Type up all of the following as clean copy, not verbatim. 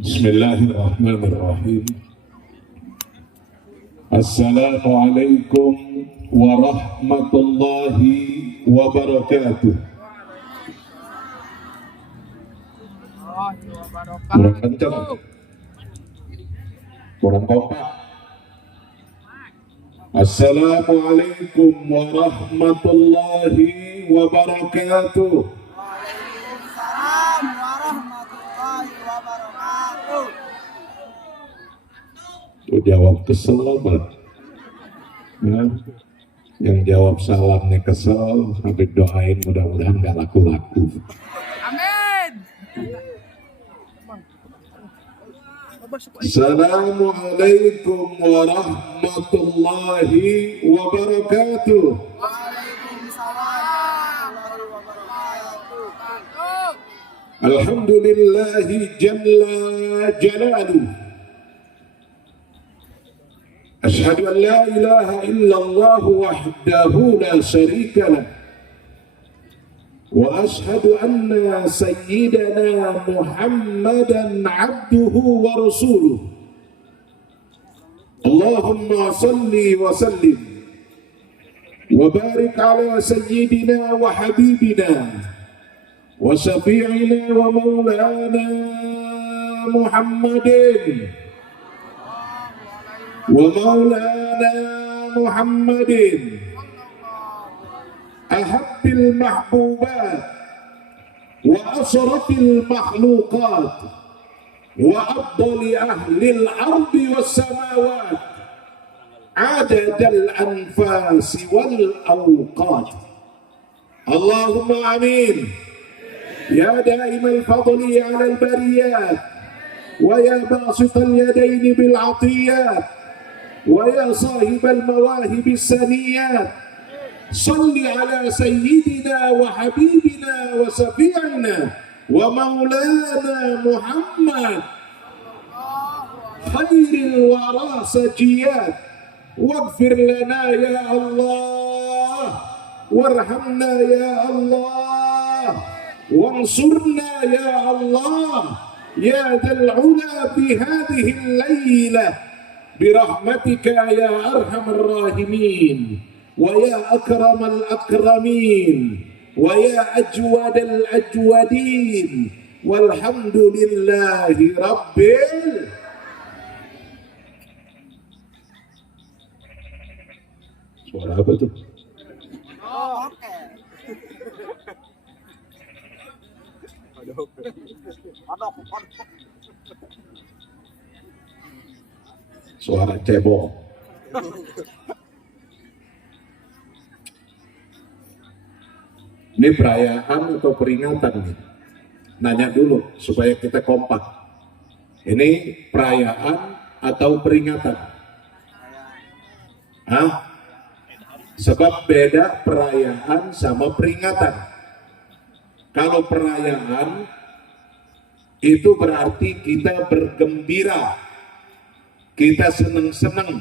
Bismillahirrahmanirrahim. Assalamualaikum warahmatullahi wabarakatuh. Kurang kencang, kurang kompak. Assalamualaikum warahmatullahi wabarakatuh. Waalaikumsalam warahmatullahi wabarakatuh. Tuh jawab kesel banget. Ya. Yang jawab salamnya kesel, sampai doain mudah-mudahan gak laku-laku. Amin. Assalamualaikum warahmatullahi wabarakatuh. Waalaikumsalam warahmatullahi wabarakatuh. Alhamdulillahi jalla jalaluh. Ashhadu an la ilaha illallah wahdahu la syarika lah. Wa ashhadu anna sayyidana Muhammadan abduhu wa rasuluh. Allahumma salli wa sallim wa barik ala sayyidina wa habibina wa syafi'ina wa maulana Muhammadin wa maulana Muhammadin ahabbil mahbubat wa asrafil makhluqat wa afdali ahlil ardi was samawat adadal anfasi wal awqat. Allahumma amin. Ya daimal fadli ala al bariyat wa ya basital yadaini bil atiyat wa ya sahibal mawahibis saniyat. Salli ala sayyidina wa habibina wa syafi'ina wa maulana Muhammad khairil wara sajiyat waghfir lana ya Allah warhamna ya Allah wansurna ya Allah ya dhal ula fi hadhihi al-laylah birahmatika ya arhamar rahimin wa ya akramal akramin wa ya ajwadal ajwadin walhamdulillahi rabbil. Suara apa tuh? Oh, oke. Suara cebong. Ini perayaan atau peringatan nih? Nanya dulu supaya kita kompak. Ini perayaan atau peringatan? Hah? Sebab beda perayaan sama peringatan. Kalau perayaan itu berarti kita bergembira, kita seneng-seneng.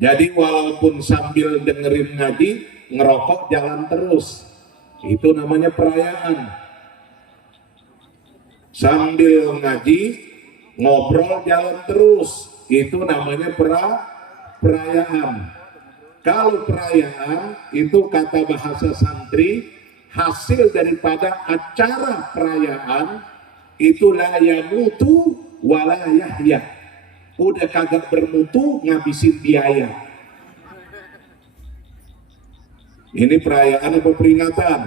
Jadi walaupun sambil dengerin ngaji, ngerokok jalan terus, itu namanya perayaan. Sambil ngaji, ngobrol jalan terus, itu namanya perayaan. Kalau perayaan itu kata bahasa santri, hasil daripada acara perayaan itu la yamutu wala yahya. Udah kagak bermutu, ngabisin biaya. Ini perayaan apa peringatan?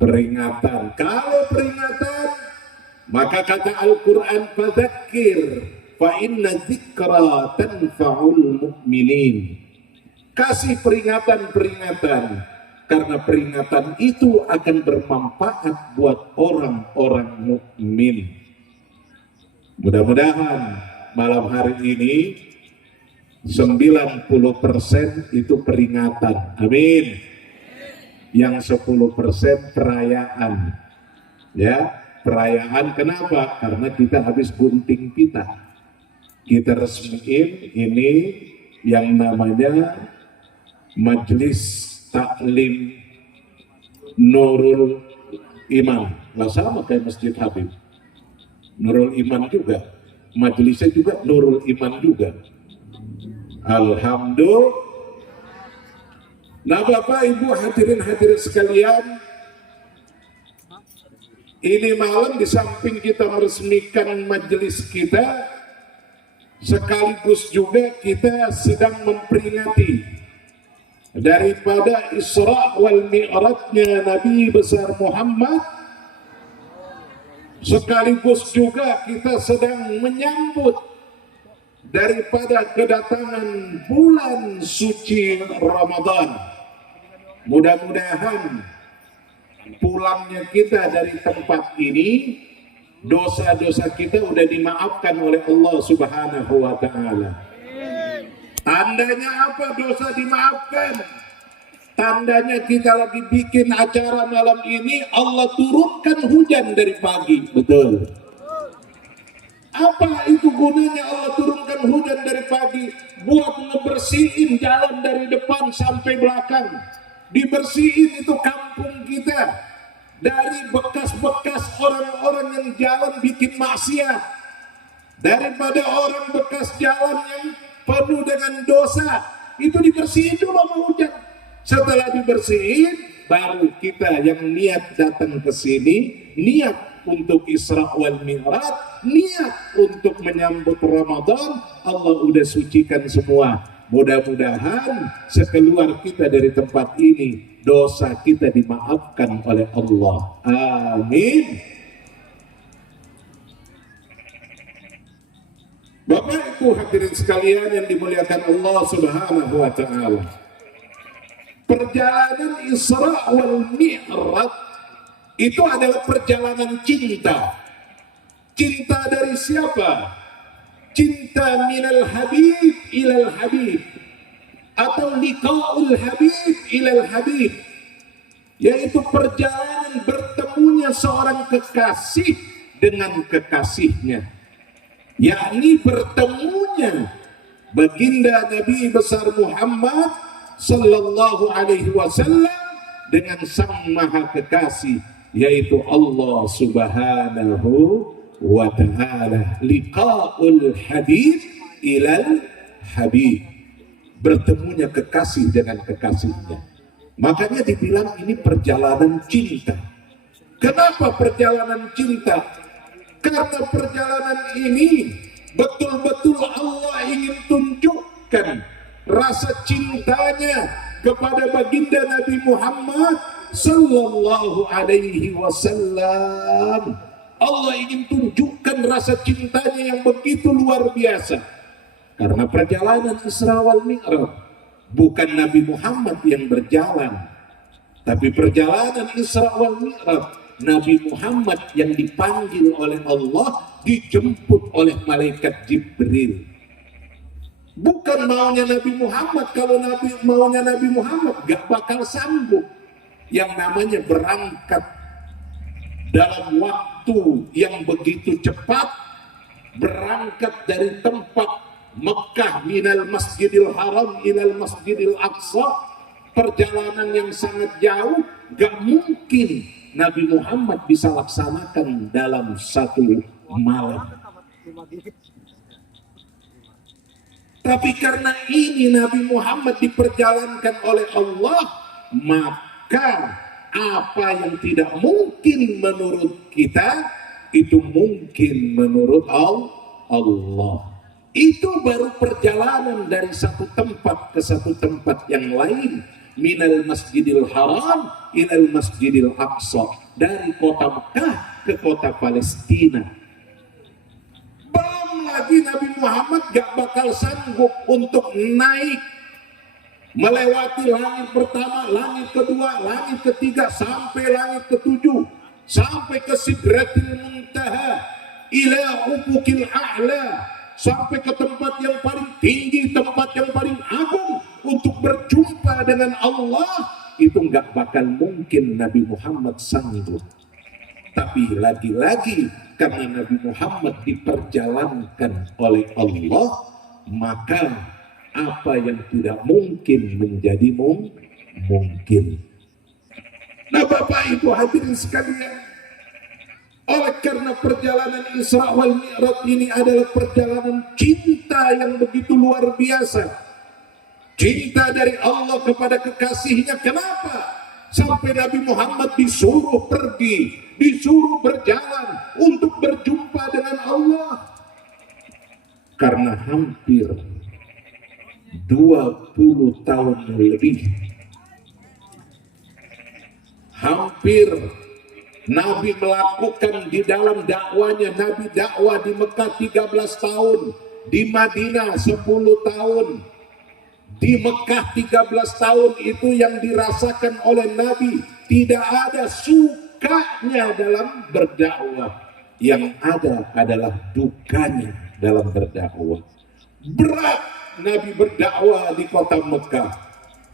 Peringatan. Kalau peringatan, maka kata Al-Quran, fadzakir fa inna dzikra tanfa'ul mu'minin. Kasih peringatan-peringatan, karena peringatan itu akan bermanfaat buat orang-orang mukmin. Mudah-mudahan malam hari ini 90% itu peringatan, amin. Yang 10% perayaan. Ya, perayaan kenapa? Karena kita habis gunting pita. Kita resmiin ini yang namanya Majelis Taklim Nurul Iman. Nah, sama kayak Masjid Habib. Nurul Iman juga, majelisnya juga Nurul Iman juga. Alhamdulillah. Nah Bapak Ibu hadirin sekalian, ini malam di samping kita meresmikan majelis kita, sekaligus juga kita sedang memperingati daripada Isra wal Mi'rajnya Nabi besar Muhammad, sekaligus juga kita sedang menyambut daripada kedatangan bulan suci Ramadan. Mudah-mudahan pulangnya kita dari tempat ini, dosa-dosa kita udah dimaafkan oleh Allah Subhanahu wa Ta'ala. Tandanya apa dosa dimaafkan? Tandanya kita lagi bikin acara malam ini, Allah turunkan hujan dari pagi. Betul. Apa itu gunanya Allah turunkan hujan dari pagi? Buat ngebersihin jalan dari depan sampai belakang. Dibersihin itu kampung kita dari bekas-bekas orang-orang yang jalan bikin maksiat, daripada orang bekas jalan yang penuh dengan dosa. Itu dibersihin dulu sama hujan. Setelah dibersihin, baru kita yang niat datang ke sini, niat untuk Isra wal Mi'raj, niat untuk menyambut Ramadan, Allah udah sucikan semua. Mudah-mudahan sekeluar kita dari tempat ini, dosa kita dimaafkan oleh Allah. Amin. Bapak Ibu hadirin sekalian yang dimuliakan Allah Subhanahu wa Ta'ala, perjalanan Isra wal Mi'raj itu adalah perjalanan cinta. Cinta dari siapa? Cinta minal habib ilal habib, atau liqa'ul habib ilal habib, yaitu perjalanan bertemunya seorang kekasih dengan kekasihnya, yakni bertemunya baginda Nabi besar Muhammad sallallahu alaihi wasallam dengan sang maha kekasih, yaitu Allah Subhanahu wa Ta'ala. Liqa'ul habib ilal habib, bertemunya kekasih dengan kekasihnya. Makanya dibilang ini perjalanan cinta. Kenapa perjalanan cinta? Karena perjalanan ini betul-betul Allah ingin tunjukkan rasa cintanya kepada baginda Nabi Muhammad sallallahu alaihi wasallam. Allah ingin tunjukkan rasa cintanya yang begitu luar biasa. Karena perjalanan Isra wal Mi'raj bukan Nabi Muhammad yang berjalan, tapi perjalanan Isra wal Mi'raj Nabi Muhammad yang dipanggil oleh Allah, dijemput oleh malaikat Jibril. Bukan maunya Nabi Muhammad. Kalau maunya Nabi Muhammad gak bakal sanggup yang namanya berangkat dalam waktu yang begitu cepat, berangkat dari tempat Mekah minal Masjidil Haram ilal Masjidil Aqsa, perjalanan yang sangat jauh. Gak mungkin Nabi Muhammad bisa laksanakan dalam satu malam. Tapi karena ini Nabi Muhammad diperjalankan oleh Allah, maka apa yang tidak mungkin menurut kita, itu mungkin menurut Allah. Itu baru perjalanan dari satu tempat ke satu tempat yang lain. Minal Masjidil Haram ilal Masjidil Aqsa, dari kota Mekah ke kota Palestina. Belum lagi Nabi Muhammad gak bakal sanggup untuk naik melewati langit pertama, langit kedua, langit ketiga, sampai langit ketujuh, sampai ke Sidratil Muntaha, ila Ufukil A'la, sampai ke tempat yang paling tinggi, tempat yang paling agung, untuk berjumpa dengan Allah. Itu nggak bakal mungkin Nabi Muhammad sanggup. Tapi lagi-lagi karena Nabi Muhammad diperjalankan oleh Allah, maka apa yang tidak mungkin menjadi mungkin. Nah Bapak Ibu hadirin sekalian, Oleh karena perjalanan Isra wal Mi'raj ini adalah perjalanan cinta yang begitu luar biasa. Cinta dari Allah kepada kekasihnya. Kenapa? Sampai Nabi Muhammad disuruh pergi, disuruh berjalan untuk berjumpa dengan Allah. Karena hampir 20 tahun lebih, hampir Nabi melakukan di dalam dakwanya. Nabi dakwah di Mekah 13 tahun, di Madinah 10 tahun. Di Mekah 13 tahun itu yang dirasakan oleh Nabi. Tidak ada sukanya dalam berdakwah. Yang ada adalah dukanya dalam berdakwah. Berat Nabi berdakwah di kota Mekah.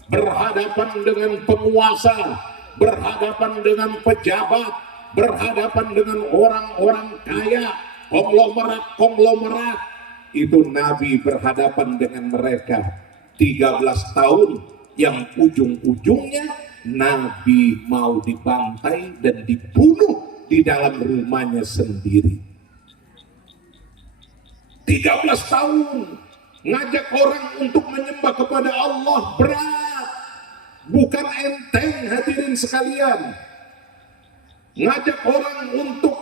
Berhadapan dengan penguasa, berhadapan dengan pejabat, berhadapan dengan orang-orang kaya, konglomerat. Itu Nabi berhadapan dengan mereka 13 tahun yang ujung-ujungnya Nabi mau dibantai dan dibunuh di dalam rumahnya sendiri. 13 tahun ngajak orang untuk menyembah kepada Allah berat. Bukan enteng hadirin sekalian. Ngajak orang untuk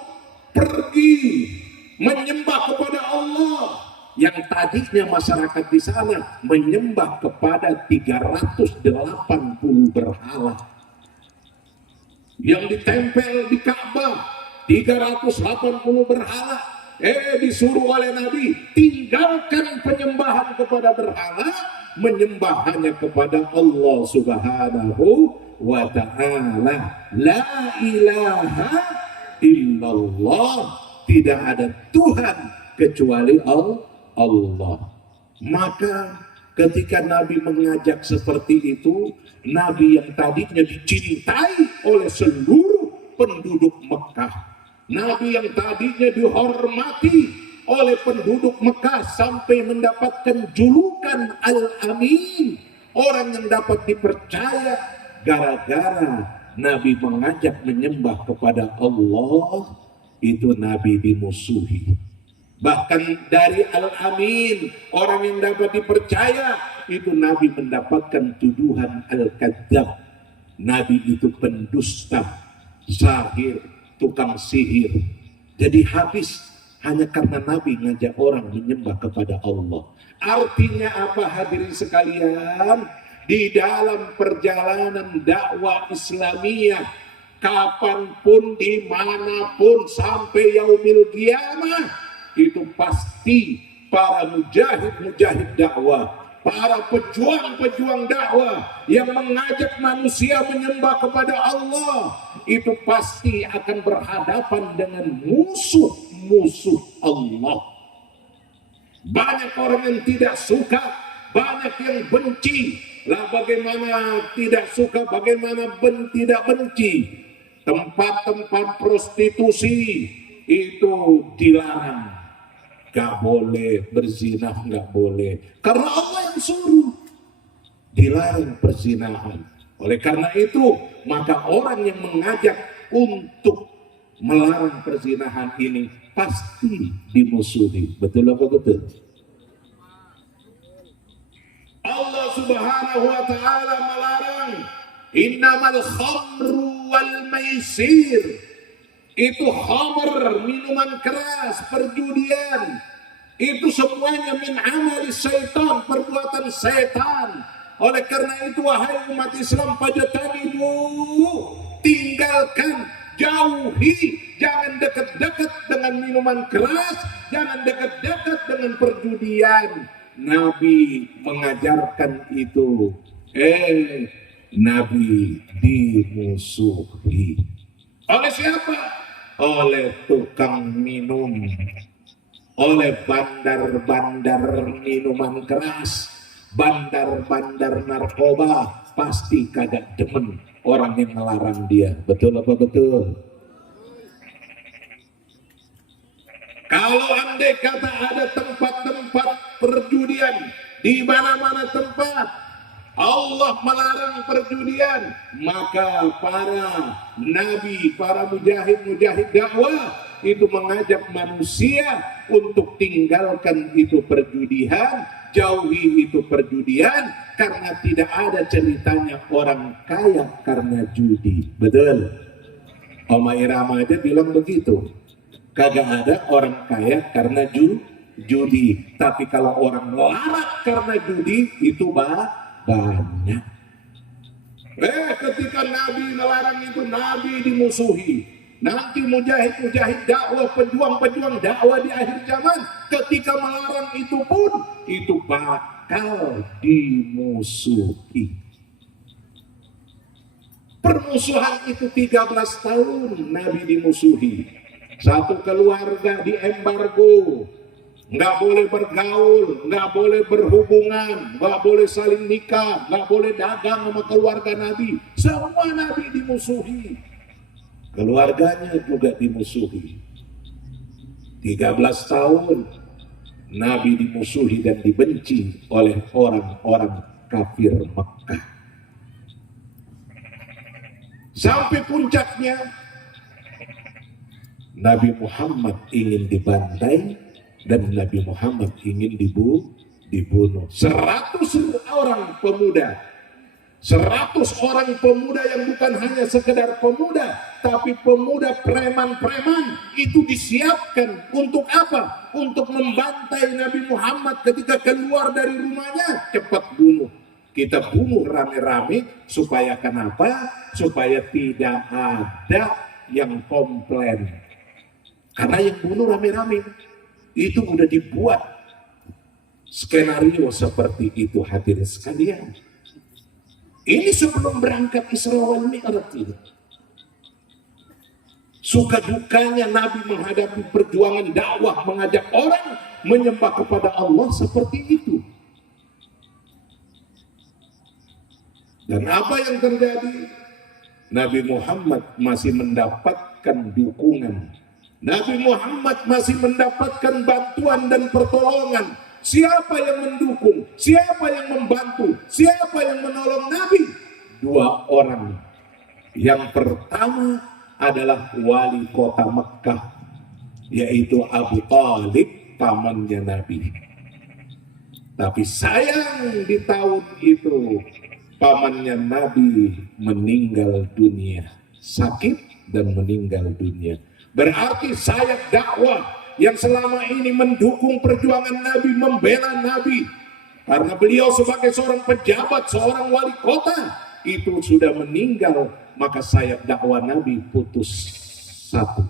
pergi menyembah kepada Allah yang tadinya masyarakat di sana menyembah kepada 380 berhala yang ditempel di Ka'bah. 380 berhala. Disuruh oleh Nabi tinggalkan penyembahan kepada berhala, menyembah hanya kepada Allah Subhanahu wa ta'ala. La ilaha illallah, tidak ada Tuhan kecuali Allah. Maka ketika Nabi mengajak seperti itu, Nabi yang tadinya dicintai oleh seluruh penduduk Mekah, Nabi yang tadinya dihormati oleh penduduk Mekah sampai mendapatkan julukan Al-Amin, orang yang dapat dipercaya, gara-gara Nabi mengajak menyembah kepada Allah, itu Nabi dimusuhi. Bahkan dari Al-Amin, orang yang dapat dipercaya, itu Nabi mendapatkan tuduhan Al-Kadzab. Nabi itu pendusta, sahir, tukang sihir. Jadi habis hanya karena Nabi ngajak orang menyembah kepada Allah. Artinya apa hadirin sekalian? Di dalam perjalanan dakwah Islamiyah, kapanpun, dimanapun, sampai yaumil qiyamah, itu pasti para mujahid dakwah, para pejuang dakwah yang mengajak manusia menyembah kepada Allah, itu pasti akan berhadapan dengan musuh Allah. Banyak orang yang tidak suka, banyak yang benci. Lah bagaimana tidak suka, bagaimana tidak benci? Tempat-tempat prostitusi itu dilarang. Gak boleh berzina, gak boleh. Karena Allah yang suruh. Dilarang perzinahan. Oleh karena itu, maka orang yang mengajak untuk melarang perzinahan ini pasti dimusuhi. Betul apa betul? Allah Subhanahu wa ta'ala melarang innamal khamru wal maisir. Itu khamr, minuman keras, perjudian. Itu semuanya min amali syaitan, perbuatan setan. Oleh karena itu wahai umat Islam, fajtanibu, tinggalkan, jauhi, jangan dekat-dekat dengan minuman keras, jangan dekat-dekat dengan perjudian. Nabi mengajarkan itu. Nabi dimusuhi. Oleh siapa? Oleh tukang minum, oleh bandar-bandar minuman keras, bandar-bandar narkoba. Pasti kagak demen orang yang melarang dia. Betul apa betul? Kalau andai kata ada tempat-tempat perjudian di mana-mana tempat, Allah melarang perjudian, maka para nabi, para mujahid dakwah itu mengajak manusia untuk tinggalkan itu perjudian, jauhi itu perjudian, karena tidak ada ceritanya orang kaya karena judi. Betul? Oma Irama aja bilang begitu. Kagak ada orang kaya karena judi. Tapi kalau orang larat karena judi itu banyak. Ketika Nabi melarang itu, Nabi dimusuhi. Nanti mujahid dakwah, pejuang dakwah di akhir zaman, ketika melarang itu pun, itu bakal dimusuhi. Permusuhan itu 13 tahun Nabi dimusuhi. Satu keluarga diembargo, nggak boleh bergaul, nggak boleh berhubungan, nggak boleh saling nikah, nggak boleh dagang sama keluarga Nabi. Semua Nabi dimusuhi, keluarganya juga dimusuhi. 13 tahun Nabi dimusuhi dan dibenci oleh orang-orang kafir Mekah. Sampai puncaknya Nabi Muhammad ingin dibantai dan Nabi Muhammad ingin dibunuh. 100 orang pemuda, 100 orang pemuda yang bukan hanya sekedar pemuda, tapi pemuda preman-preman itu disiapkan untuk apa? Untuk membantai Nabi Muhammad ketika keluar dari rumahnya. Cepat bunuh, kita bunuh rame-rame. Supaya kenapa? Supaya tidak ada yang komplain. Karena yang bunuh rame-rame itu udah dibuat skenario seperti itu, hadirin sekalian. Ini sebelum berangkat Isra wal Mi'raj ini. Suka dukanya Nabi menghadapi perjuangan dakwah, mengajak orang menyembah kepada Allah seperti itu. Dan apa yang terjadi? Nabi Muhammad masih mendapatkan dukungan. Nabi Muhammad masih mendapatkan bantuan dan pertolongan. Siapa yang mendukung? Siapa yang membantu? Siapa yang menolong Nabi? 2 orang. Yang pertama adalah wali kota Mekah, yaitu Abu Thalib, pamannya Nabi. Tapi sayang di tahun itu pamannya Nabi meninggal dunia, sakit dan meninggal dunia. Berarti sayap dakwah yang selama ini mendukung perjuangan Nabi, membela Nabi, karena beliau sebagai seorang pejabat, seorang wali kota, itu sudah meninggal, maka sayap dakwah Nabi putus satu.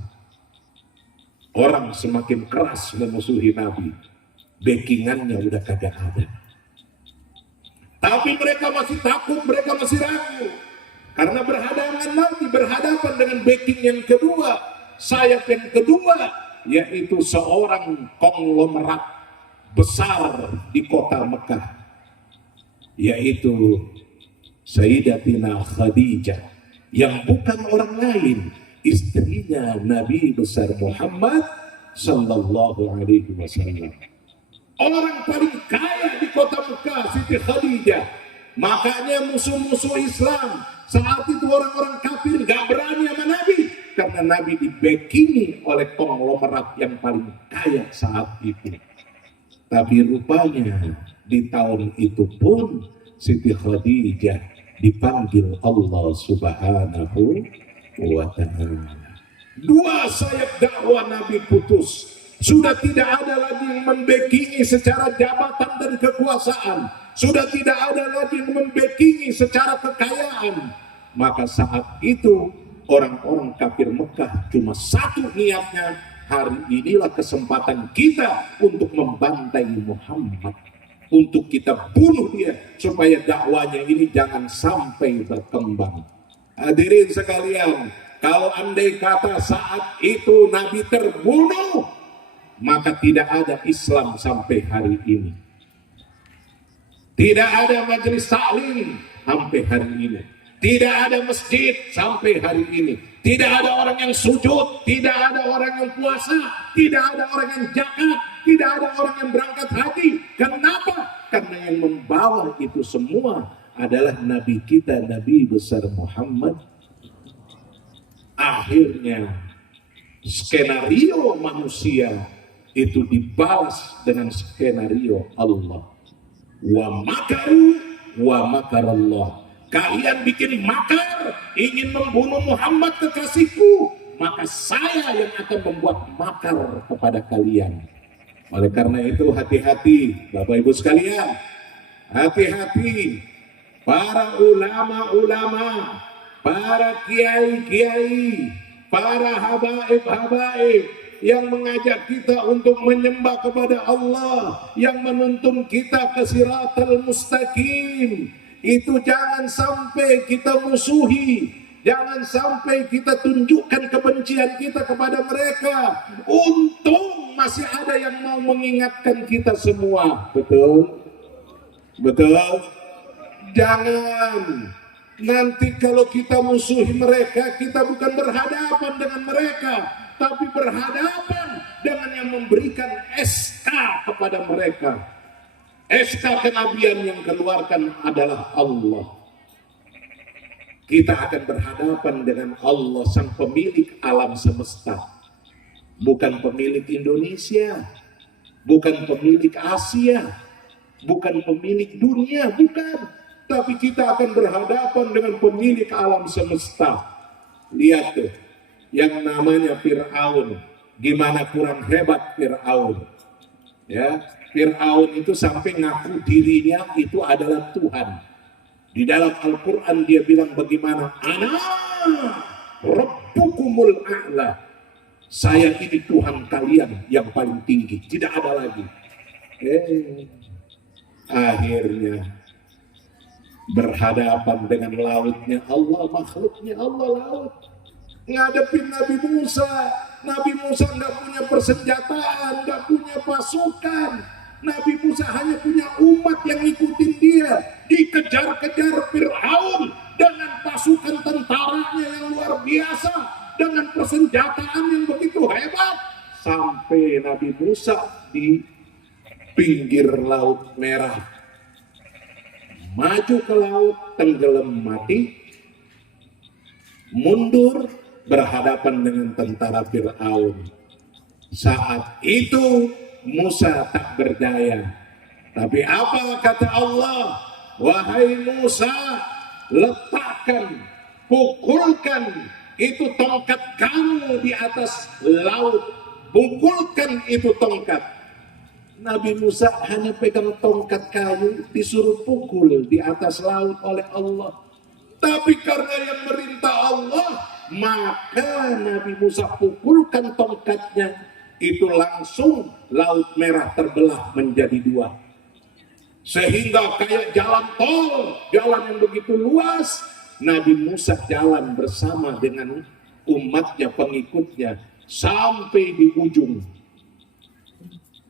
Orang semakin keras memusuhi Nabi, backingannya udah kagak ada. Tapi mereka masih takut, mereka masih ragu, karena berhadapan dengan backing yang kedua. Sayap yang kedua yaitu seorang konglomerat besar di kota Mekah, yaitu Sayyidatina Khadijah, yang bukan orang lain, istrinya Nabi besar Muhammad sallallahu alaihi wasallam. Orang paling kaya di kota Mekah, Siti Khadijah. Makanya musuh-musuh Islam saat itu, orang-orang kafir gak berani sama Nabi, karena Nabi dibackingi oleh konglomerat yang paling kaya saat itu. Tapi rupanya di tahun itu pun Siti Khadijah dipanggil Allah Subhanahu wa ta'ala. 2 sayap dakwah Nabi putus. Sudah tidak ada lagi yang membackingi secara jabatan dan kekuasaan. Sudah tidak ada lagi yang membackingi secara kekayaan. Maka saat itu orang-orang kafir Mekah cuma satu niatnya, hari inilah kesempatan kita untuk membantai Muhammad, untuk kita bunuh dia supaya dakwanya ini jangan sampai berkembang. Hadirin sekalian, kalau andai kata saat itu Nabi terbunuh, maka tidak ada Islam sampai hari ini. Tidak ada majelis taklim sampai hari ini. Tidak ada masjid sampai hari ini. Tidak ada orang yang sujud, tidak ada orang yang puasa, tidak ada orang yang zakat, tidak ada orang yang berangkat haji. Kenapa? Karena yang membawa itu semua adalah Nabi kita, Nabi besar Muhammad. Akhirnya skenario manusia itu dibalas dengan skenario Allah. Wa makaru wa makarallah. Kalian bikin makar, ingin membunuh Muhammad kekasihku, maka saya yang akan membuat makar kepada kalian. Oleh karena itu hati-hati Bapak Ibu sekalian, hati-hati para ulama-ulama, para kiai-kiai, para habaib-habaib yang mengajak kita untuk menyembah kepada Allah, yang menuntun kita ke Siratal Mustaqim. Itu jangan sampai kita musuhi, jangan sampai kita tunjukkan kebencian kita kepada mereka. Untung masih ada yang mau mengingatkan kita semua. Betul? Betul? Jangan nanti kalau kita musuhi mereka, kita bukan berhadapan dengan mereka, tapi berhadapan dengan yang memberikan SK kepada mereka. SK kenabian yang keluarkan adalah Allah. Kita akan berhadapan dengan Allah, sang pemilik alam semesta. Bukan pemilik Indonesia, bukan pemilik Asia, bukan pemilik dunia, bukan. Tapi kita akan berhadapan dengan pemilik alam semesta. Lihat tuh, yang namanya Fir'aun. Gimana kurang hebat Fir'aun. Ya, Fir'aun itu sampai ngaku dirinya itu adalah Tuhan. Di dalam Al-Quran dia bilang bagaimana? Ana Rabbukumul A'la. Saya ini Tuhan kalian yang paling tinggi. Tidak ada lagi. Akhirnya berhadapan dengan lautnya Allah, makhluknya Allah laut. Ngadepin Nabi Musa. Nabi Musa nggak punya persenjataan, nggak punya pasukan. Nabi Musa hanya punya umat yang ngikutin dia. Dikejar-kejar Fir'aun dengan pasukan tentaranya yang luar biasa, dengan persenjataan yang begitu hebat. Sampai Nabi Musa di pinggir Laut Merah. Maju ke laut, tenggelam mati. Mundur, berhadapan dengan tentara Fir'aun. Saat itu Musa tak berdaya. Tapi apa kata Allah? Wahai Musa, letakkan, pukulkan itu tongkat kamu di atas laut. Pukulkan itu tongkat. Nabi Musa hanya pegang tongkat kayu, disuruh pukul di atas laut oleh Allah. Tapi karena yang merintah Allah, maka Nabi Musa pukulkan tongkatnya, itu langsung Laut Merah terbelah menjadi dua. Sehingga kayak jalan tol, jalan yang begitu luas, Nabi Musa jalan bersama dengan umatnya, pengikutnya, sampai di ujung.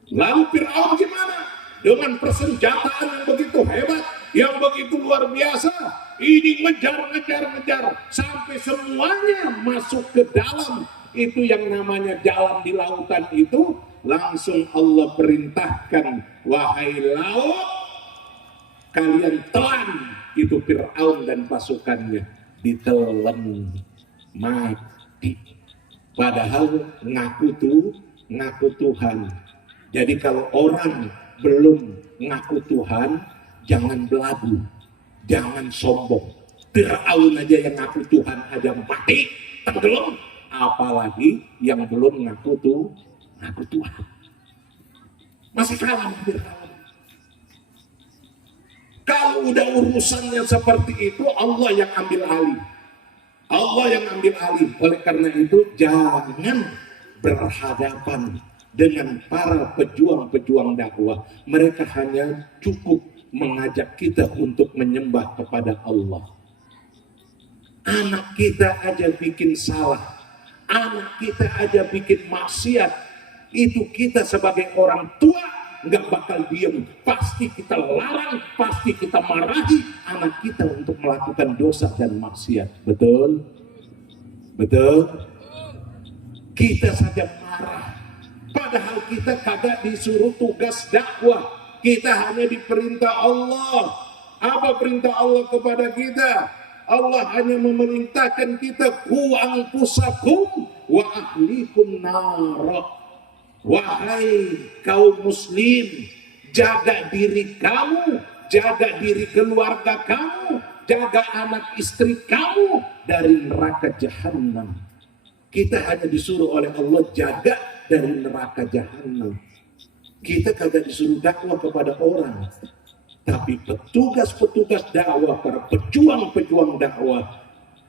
Lalu Fir'aun gimana? Dengan persenjataan yang begitu hebat, yang begitu luar biasa, ini ngejar, sampai semuanya masuk ke dalam itu yang namanya jalan di lautan itu. Langsung Allah perintahkan, wahai laut, kalian telan itu Fir'aun dan pasukannya. Ditelan mati. Padahal ngaku Tuhan. Jadi kalau orang belum ngaku Tuhan, jangan belagu, jangan sombong. Fir'aun aja yang ngaku Tuhan aja mati, tenggelam. Apalagi yang belum ngaku Tuhan. Masih kalah Fir'aun. Kalau udah urusannya seperti itu, Allah yang ambil alih. Allah yang ambil alih. Oleh karena itu, jangan berhadapan dengan para pejuang-pejuang dakwah. Mereka hanya cukup mengajak kita untuk menyembah kepada Allah. Anak kita aja bikin salah, anak kita aja bikin maksiat, itu kita sebagai orang tua nggak bakal diem. Pasti kita larang, pasti kita marahi anak kita untuk melakukan dosa dan maksiat. Betul? Betul? Kita saja marah. Padahal kita kagak disuruh tugas dakwah. Kita hanya diperintah Allah. Apa perintah Allah kepada kita? Allah hanya memerintahkan kita ku anfusakum wa ahlikum nara. Wahai kaum muslim, jaga diri kamu, jaga diri keluarga kamu, jaga anak istri kamu dari neraka jahanam. Kita hanya disuruh oleh Allah jaga dari neraka jahanam. Kita kagak disuruh dakwah kepada orang, tapi petugas-petugas dakwah, para pejuang-pejuang dakwah,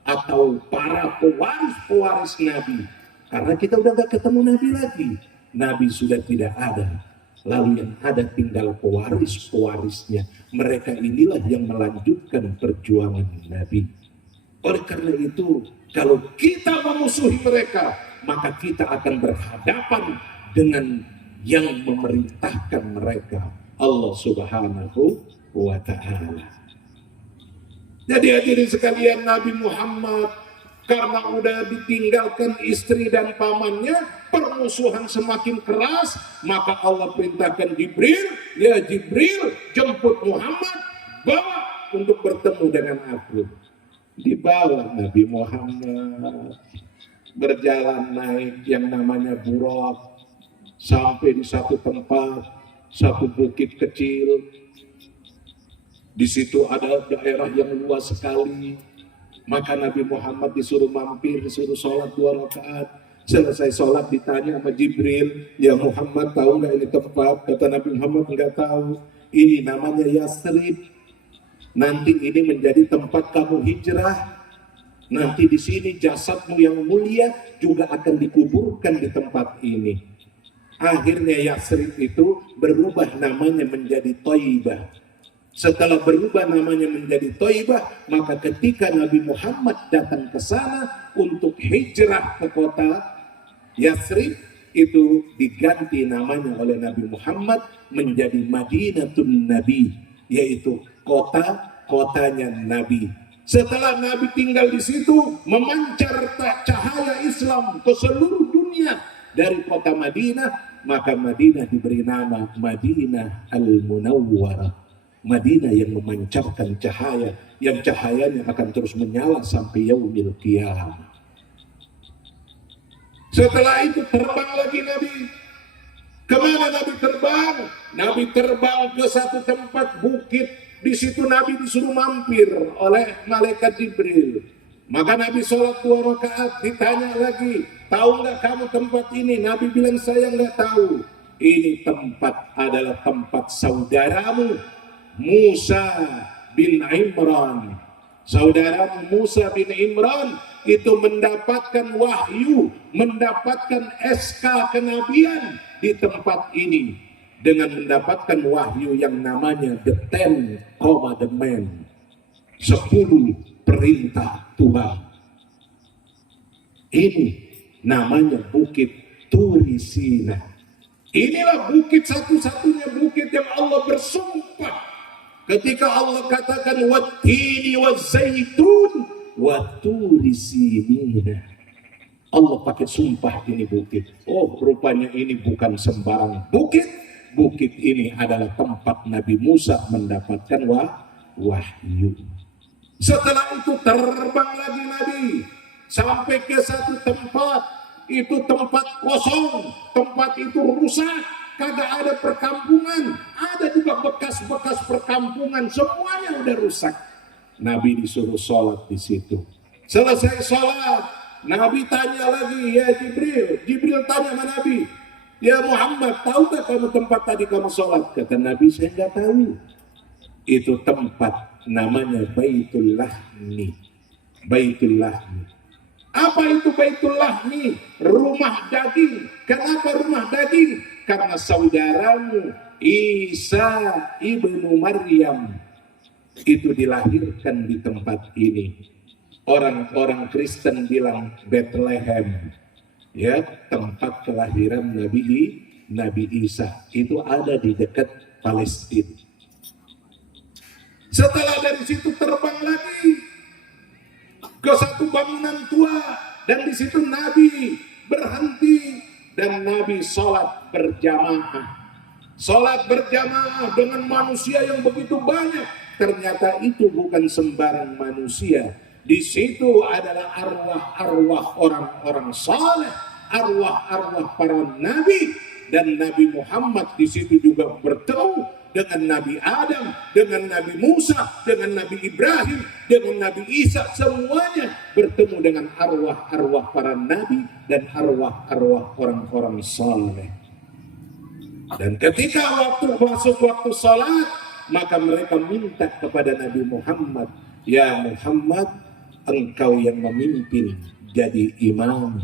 atau para pewaris-pewaris Nabi. Karena kita udah gak ketemu Nabi lagi. Nabi sudah tidak ada. Lalu yang ada tinggal pewaris-pewarisnya. Mereka inilah yang melanjutkan perjuangan Nabi. Oleh karena itu, kalau kita memusuhi mereka, maka kita akan berhadapan dengan yang memerintahkan mereka, Allah Subhanahu wa ta'ala. Jadi hadirin sekalian, Nabi Muhammad karena udah ditinggalkan istri dan pamannya, permusuhan semakin keras, maka Allah perintahkan Jibril, ya Jibril jemput Muhammad, bawa untuk bertemu dengan aku. Dibawa Nabi Muhammad berjalan naik yang namanya Burak sampai di satu tempat, satu bukit kecil. Di situ ada daerah yang luas sekali. Maka Nabi Muhammad disuruh mampir, disuruh sholat 2 rakaat. Selesai sholat ditanya sama Jibril, ya Muhammad tahu nggak ini tempat? Kata Nabi Muhammad, nggak tahu. Ini namanya Yasrib. Nanti ini menjadi tempat kamu hijrah. Nanti di sini jasadmu yang mulia juga akan dikuburkan di tempat ini. Akhirnya Yasrib itu berubah namanya menjadi Thaibah. Setelah berubah namanya menjadi Thaibah, maka ketika Nabi Muhammad datang ke sana untuk hijrah ke kota Yasrib, itu diganti namanya oleh Nabi Muhammad menjadi Madinatun Nabi, yaitu kotanya Nabi. Setelah Nabi tinggal di situ, memancar cahaya Islam ke seluruh dunia dari kota Madinah, maka Madinah diberi nama Madinah Al-Munawwarah. Madinah yang memancarkan cahaya, yang cahayanya akan terus menyala sampai yaumil qiyamah. Setelah itu terbang lagi Nabi. Kemana Nabi terbang? Nabi terbang ke satu tempat bukit. Di situ Nabi disuruh mampir oleh malaikat Jibril. Maka Nabi sholat 2 rakaat, ditanya lagi, tahu nggak kamu tempat ini? Nabi bilang, saya nggak tahu. Ini tempat adalah tempat saudaramu Musa bin Imran. Saudara Musa bin Imran itu mendapatkan wahyu, mendapatkan SK kenabian di tempat ini dengan mendapatkan wahyu yang namanya the 10 Commandments, 10 perintah Tuhan. Ini namanya Bukit Turi Sina. Inilah bukit satu-satunya bukit yang Allah bersumpah. Ketika Allah katakan wattini wazzaitun waturi sinina, Allah pakai sumpah ini bukit. Oh, rupanya ini bukan sembarang bukit. Bukit ini adalah tempat Nabi Musa mendapatkan wahyu. Setelah itu terbang lagi Nabi sampai ke satu tempat. Itu tempat kosong, tempat itu rusak, kagak ada perkampungan, ada juga bekas-bekas perkampungan, semuanya udah rusak. Nabi disuruh sholat di situ. Selesai sholat, Nabi tanya lagi, ya Jibril. Jibril tanya sama Nabi, ya Muhammad, tahu gak kamu tempat tadi kamu sholat? Kata Nabi, saya nggak tahu. Itu tempat namanya Baitul Lahmi. Baitul Lahmi. Apa itu Baitul Lahmi? Rumah daging. Kenapa rumah daging? Karena saudaramu Isa ibnu Maryam itu dilahirkan di tempat ini. Orang-orang Kristen bilang Bethlehem, ya, tempat kelahiran Nabi Isa. Itu ada di dekat Palestina. Setelah dari situ terbang lagi ke satu bangunan tua, dan di situ Nabi berhenti dan Nabi sholat berjamaah. Sholat berjamaah dengan manusia yang begitu banyak. ternyata itu bukan sembarang manusia. Di situ adalah arwah-arwah orang-orang saleh, arwah-arwah para nabi, dan Nabi Muhammad di situ juga bertemu dengan Nabi Adam, dengan Nabi Musa, dengan Nabi Ibrahim, dengan Nabi Isa, semuanya bertemu dengan arwah-arwah para nabi dan arwah-arwah orang-orang saleh. Dan ketika masuk waktu salat, maka mereka minta kepada Nabi Muhammad, ya Muhammad, engkau yang memimpin jadi imam.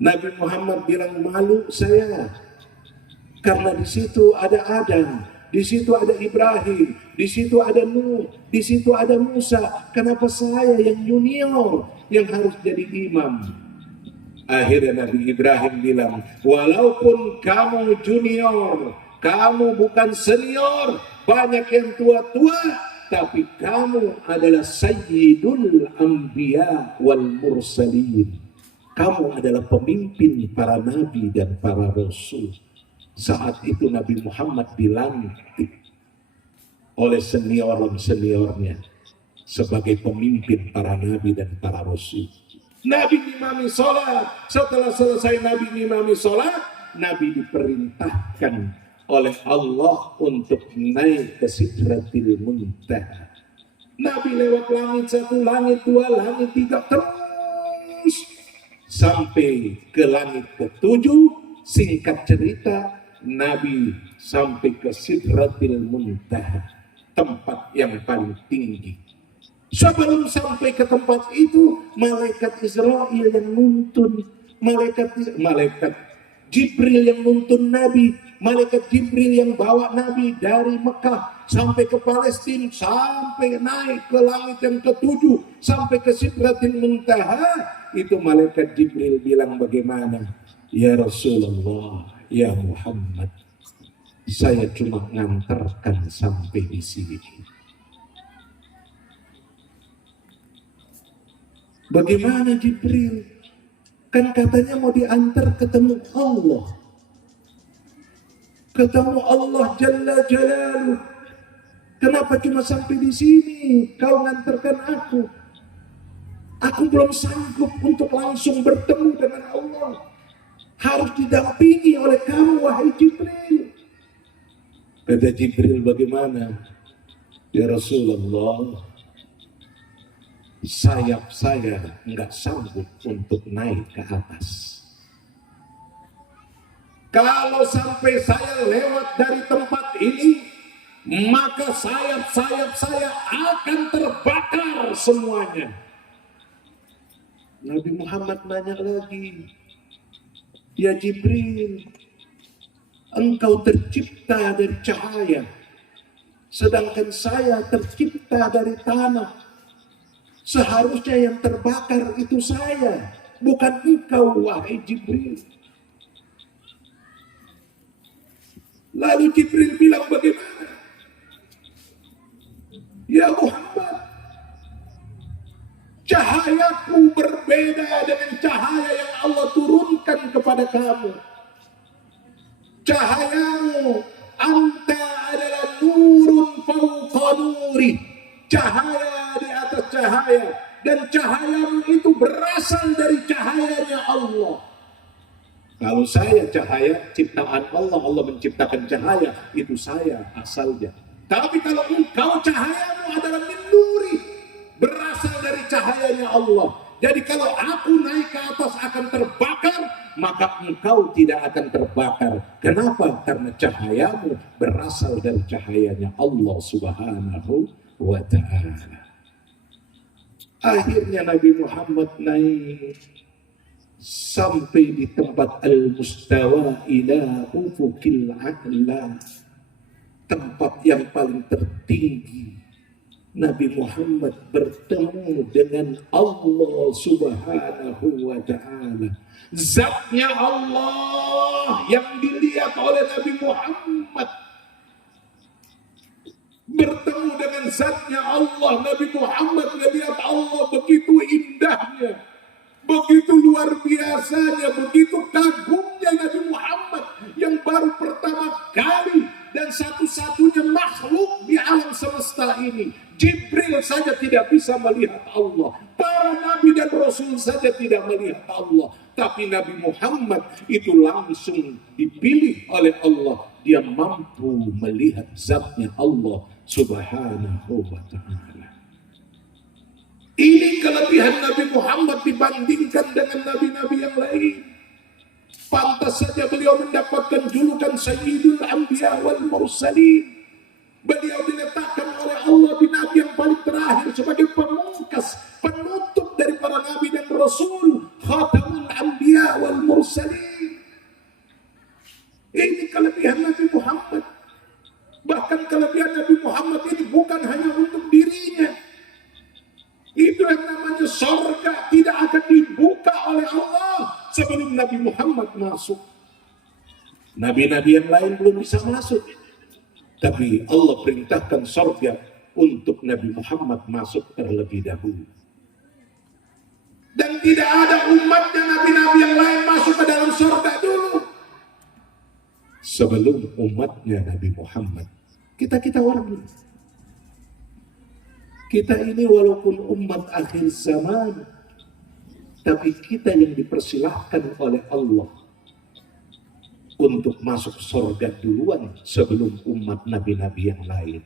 Nabi Muhammad bilang, malu saya, karena di situ ada Adam, di situ ada Ibrahim, di situ ada Nuh, di situ ada Musa. Kenapa saya yang junior yang harus jadi imam? Akhirnya Nabi Ibrahim bilang, walaupun kamu junior, kamu bukan senior, banyak yang tua-tua, tapi kamu adalah sayyidul anbiya wal mursalin. Kamu adalah pemimpin para nabi dan para rasul. Saat itu Nabi Muhammad dilantik oleh seniornya sebagai pemimpin para nabi dan para rasul. Nabi ngimami sholat. Setelah selesai Nabi ngimami sholat, Nabi diperintahkan oleh Allah untuk naik ke Sidratil Muntaha. Nabi lewat langit satu, langit dua, langit tiga, terus sampai ke langit ketujuh. Singkat cerita, Nabi sampai ke Sidratil Muntaha, tempat yang paling tinggi. Sebelum sampai ke tempat itu, malaikat Israel yang nuntun, malaikat Jibril yang nuntun Nabi, malaikat Jibril yang bawa Nabi dari Mekah sampai ke Palestina, sampai naik ke langit yang ketujuh, sampai ke Sidratil Muntaha. Itu malaikat Jibril bilang bagaimana? Ya Rasulullah, ya Muhammad, saya cuma ngantarkan sampai di sini. Bagaimana Jibril? Kan katanya mau diantar ketemu Allah. Ketemu Allah Jalla Jalaluh. Kenapa cuma sampai di sini? Kau ngantarkan aku. Aku belum sanggup untuk langsung bertemu dengan Allah. Harus didampingi oleh kamu, wahai Jibril. Kata Jibril, bagaimana? Ya Rasulullah, sayap saya nggak sanggup untuk naik ke atas. Kalau sampai saya lewat dari tempat ini, maka sayap-sayap saya akan terbakar semuanya. Nabi Muhammad nanya lagi, ya Jibril, engkau tercipta dari cahaya, sedangkan saya tercipta dari tanah. Seharusnya yang terbakar itu saya, bukan engkau, wahai Jibril. Lalu Jibril bilang bagaimana? Ya Muhammad, cahayaku berbeda dengan cahaya yang Allah turunkan kepada kamu. Cahayamu, anta adalah nurun fauqa nuri, cahaya di atas cahaya, dan cahayamu itu berasal dari cahayanya Allah. Kalau saya cahaya ciptaan Allah, Allah menciptakan cahaya, itu saya asalnya. Tapi kalau engkau cahayamu adalah min nuri, berasal dari cahayanya Allah. Jadi kalau aku naik ke atas akan terbakar, maka engkau tidak akan terbakar. Kenapa? Karena cahayamu berasal dari cahayanya Allah Subhanahu wa ta'ala. Akhirnya Nabi Muhammad naik sampai di tempat al-mustawa ila ufukil a'la, tempat yang paling tertinggi. Nabi Muhammad bertemu dengan Allah Subhanahu wa ta'ala. Zatnya Allah yang dilihat oleh Nabi Muhammad bertemu dengan zatnya Allah. Nabi Muhammad melihat Allah begitu indahnya, begitu luar biasanya, begitu kagumnya Nabi Muhammad yang baru pertama kali dan satu-satunya makhluk di alam semesta ini. Jibril saja tidak bisa melihat Allah. Para nabi dan rasul saja tidak melihat Allah. Tapi Nabi Muhammad itu langsung dipilih oleh Allah. Dia mampu melihat zatnya Allah subhanahu wa ta'ala. Ini kelebihan Nabi Muhammad dibandingkan dengan nabi-nabi yang lain. Pantas saja beliau mendapatkan julukan Sayyidul Anbiya wal Mursalin. Beliau diletakkan oleh Allah di nabi yang paling terakhir sebagai pemungkas, penutup dari para nabi dan rasul, Khatamul Anbiya wal Mursalin. Ini kelebihan Nabi Muhammad. Bahkan kelebihan Nabi Muhammad ini bukan hanya untuk dirinya. Itu yang namanya surga tidak akan dibuka oleh Allah sebelum Nabi Muhammad masuk. Nabi-nabi yang lain belum bisa masuk. Tapi Allah perintahkan surga untuk Nabi Muhammad masuk terlebih dahulu. Dan tidak ada umatnya nabi-nabi yang lain masuk ke dalam surga dulu sebelum umatnya Nabi Muhammad. Kita orang ini. Kita ini walaupun umat akhir zaman, tapi kita yang dipersilahkan oleh Allah untuk masuk surga duluan sebelum umat nabi-nabi yang lain.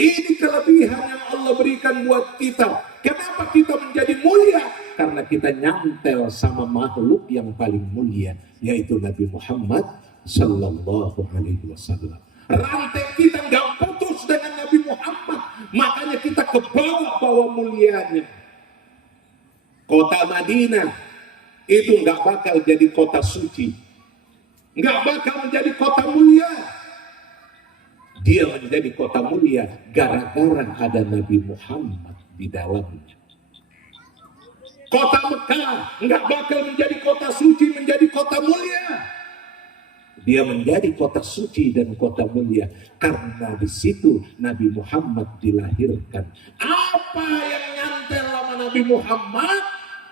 Ini kelebihan yang Allah berikan buat kita. Kenapa kita menjadi mulia? Karena kita nyantel sama makhluk yang paling mulia, yaitu Nabi Muhammad sallallahu alaihi wasallam. Rantai kita nggak putus dengan Nabi Muhammad, makanya kita ke bawah mulianya. Kota Madinah itu nggak bakal jadi kota suci, nggak bakal menjadi kota mulia. Dia menjadi kota mulia gara-gara ada Nabi Muhammad di dalamnya. Kota Mekah nggak bakal menjadi kota suci, menjadi kota mulia. Dia menjadi kota suci dan kota mulia karena di situ Nabi Muhammad dilahirkan. Apa yang nyantel sama Nabi Muhammad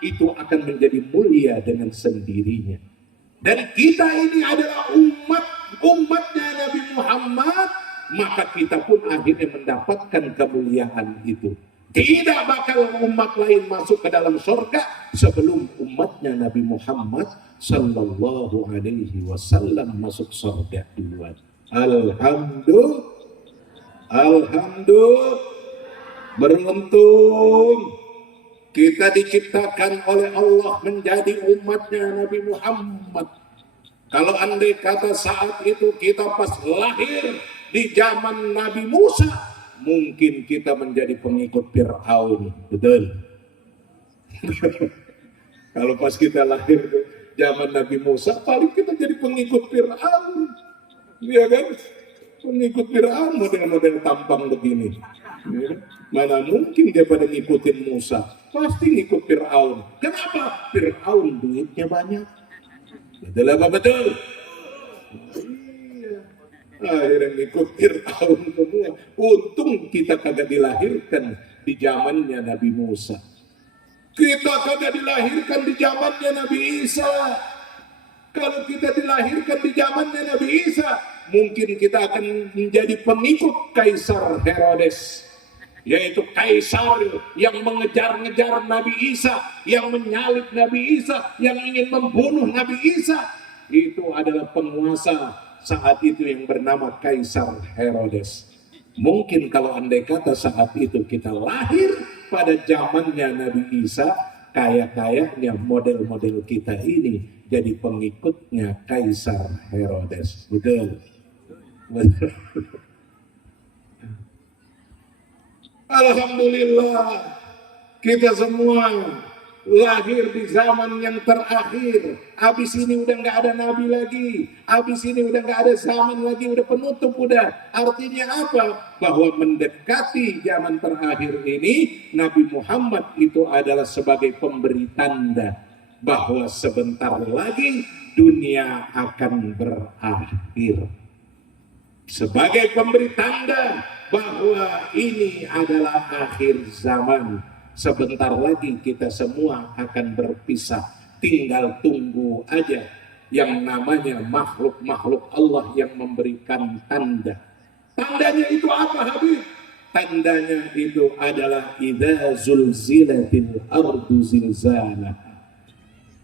itu akan menjadi mulia dengan sendirinya. Dan kita ini adalah umatnya Nabi Muhammad, maka kita pun akhirnya mendapatkan kemuliaan itu. Tidak bakal umat lain masuk ke dalam surga sebelum umatnya Nabi Muhammad sallallahu alaihi wasallam masuk surga duluan. Alhamdulillah, beruntung kita diciptakan oleh Allah menjadi umatnya Nabi Muhammad. Kalau andai kata saat itu kita pas lahir di zaman Nabi Musa, mungkin kita menjadi pengikut Fir'aun, betul? Kalau pas kita lahir zaman Nabi Musa, paling kita jadi pengikut Fir'aun, ya kan? Pengikut Fir'aun model-model tampang begini. Ya. Mana mungkin dia pada ngikutin Musa, pasti ngikut Fir'aun. Kenapa? Fir'aun duitnya banyak. Betul apa betul? Akhirnya ngikut Fir'aun semua. Untung kita kagak dilahirkan di zamannya Nabi Musa. Kita kagak dilahirkan di zamannya Nabi Isa. Kalau kita dilahirkan di zamannya Nabi Isa, mungkin kita akan menjadi pengikut Kaisar Herodes, yaitu kaisar yang mengejar-ngejar Nabi Isa, yang menyalib Nabi Isa, yang ingin membunuh Nabi Isa. Itu adalah penguasa saat itu yang bernama Kaisar Herodes. Mungkin kalau andai kata saat itu kita lahir pada zamannya Nabi Isa, kayak-kayaknya model-model kita ini jadi pengikutnya Kaisar Herodes. Betul? Betul. Alhamdulillah, kita semua lahir di zaman yang terakhir. Abis ini udah nggak ada nabi lagi. Abis ini udah nggak ada zaman lagi, udah penutup udah. Artinya apa? Bahwa mendekati zaman terakhir ini, Nabi Muhammad itu adalah sebagai pemberi tanda bahwa sebentar lagi dunia akan berakhir. Sebagai pemberi tanda bahwa ini adalah akhir zaman. Sebentar lagi kita semua akan berpisah. Tinggal tunggu aja yang namanya makhluk-makhluk Allah yang memberikan tanda. Tandanya itu apa, Habib? Tandanya itu adalah idza zulzilatil ardu zilzalaha,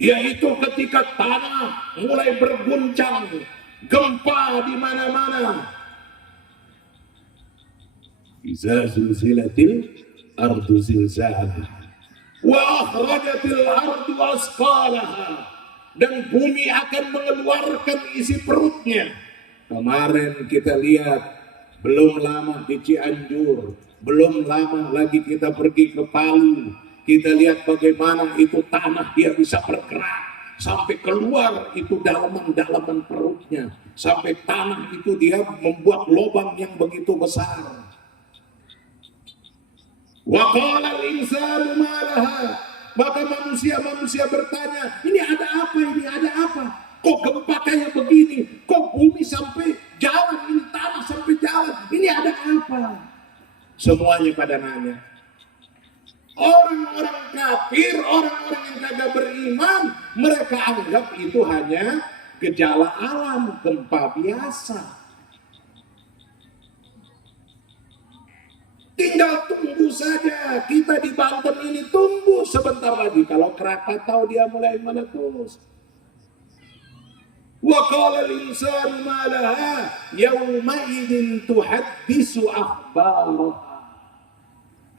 yaitu ketika tanah mulai berguncang, gempa di mana-mana. Idza zulzilatil ardu zilzalaha wa akhrajatil ardu asqalaha, dan bumi akan mengeluarkan isi perutnya. Kemarin kita lihat, belum lama di Cianjur, belum lama lagi kita pergi ke Palu, kita lihat bagaimana itu tanah dia bisa bergerak sampai keluar itu dalaman-dalaman perutnya, sampai tanah itu dia membuat lubang yang begitu besar. Wa qala al-insanu ma laha, maka manusia bertanya, ini ada apa, ini ada apa? Kok gempa kayak begini? Kok bumi sampai jalan, ini tanah sampai jalan, ini ada apa? Semuanya pada nanya. Orang-orang kafir, orang-orang yang kagak beriman, mereka anggap itu hanya gejala alam, gempa biasa. Tinggal tunggu saja, kita di Banten ini tunggu sebentar lagi. Kalau Krakatau dia mulai meletus. Wa qala al-insanu ma laha yawma idzin tuhaddisu akhbaraha.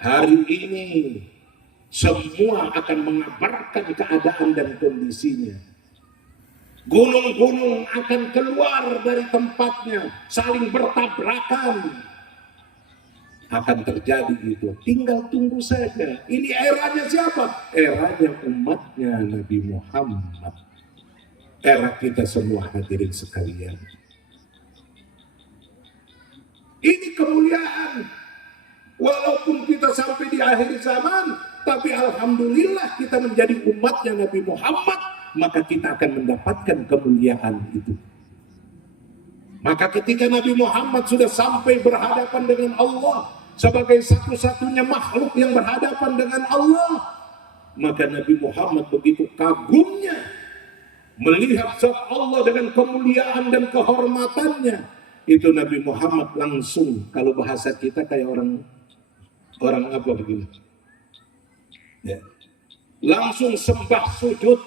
Hari ini semua akan mengabarkan keadaan dan kondisinya. Gunung-gunung akan keluar dari tempatnya, saling bertabrakan. Akan terjadi itu, tinggal tunggu saja. Ini eranya siapa? Eranya umatnya Nabi Muhammad. Era kita semua hadirin sekalian. Ini kemuliaan. Walaupun kita sampai di akhir zaman, tapi alhamdulillah kita menjadi umatnya Nabi Muhammad, maka kita akan mendapatkan kemuliaan itu. Maka ketika Nabi Muhammad sudah sampai berhadapan dengan Allah, sebagai satu-satunya makhluk yang berhadapan dengan Allah, maka Nabi Muhammad begitu kagumnya melihat zat Allah dengan kemuliaan dan kehormatannya. Itu Nabi Muhammad langsung, kalau bahasa kita kayak orang apa begini ya, langsung sembah sujud.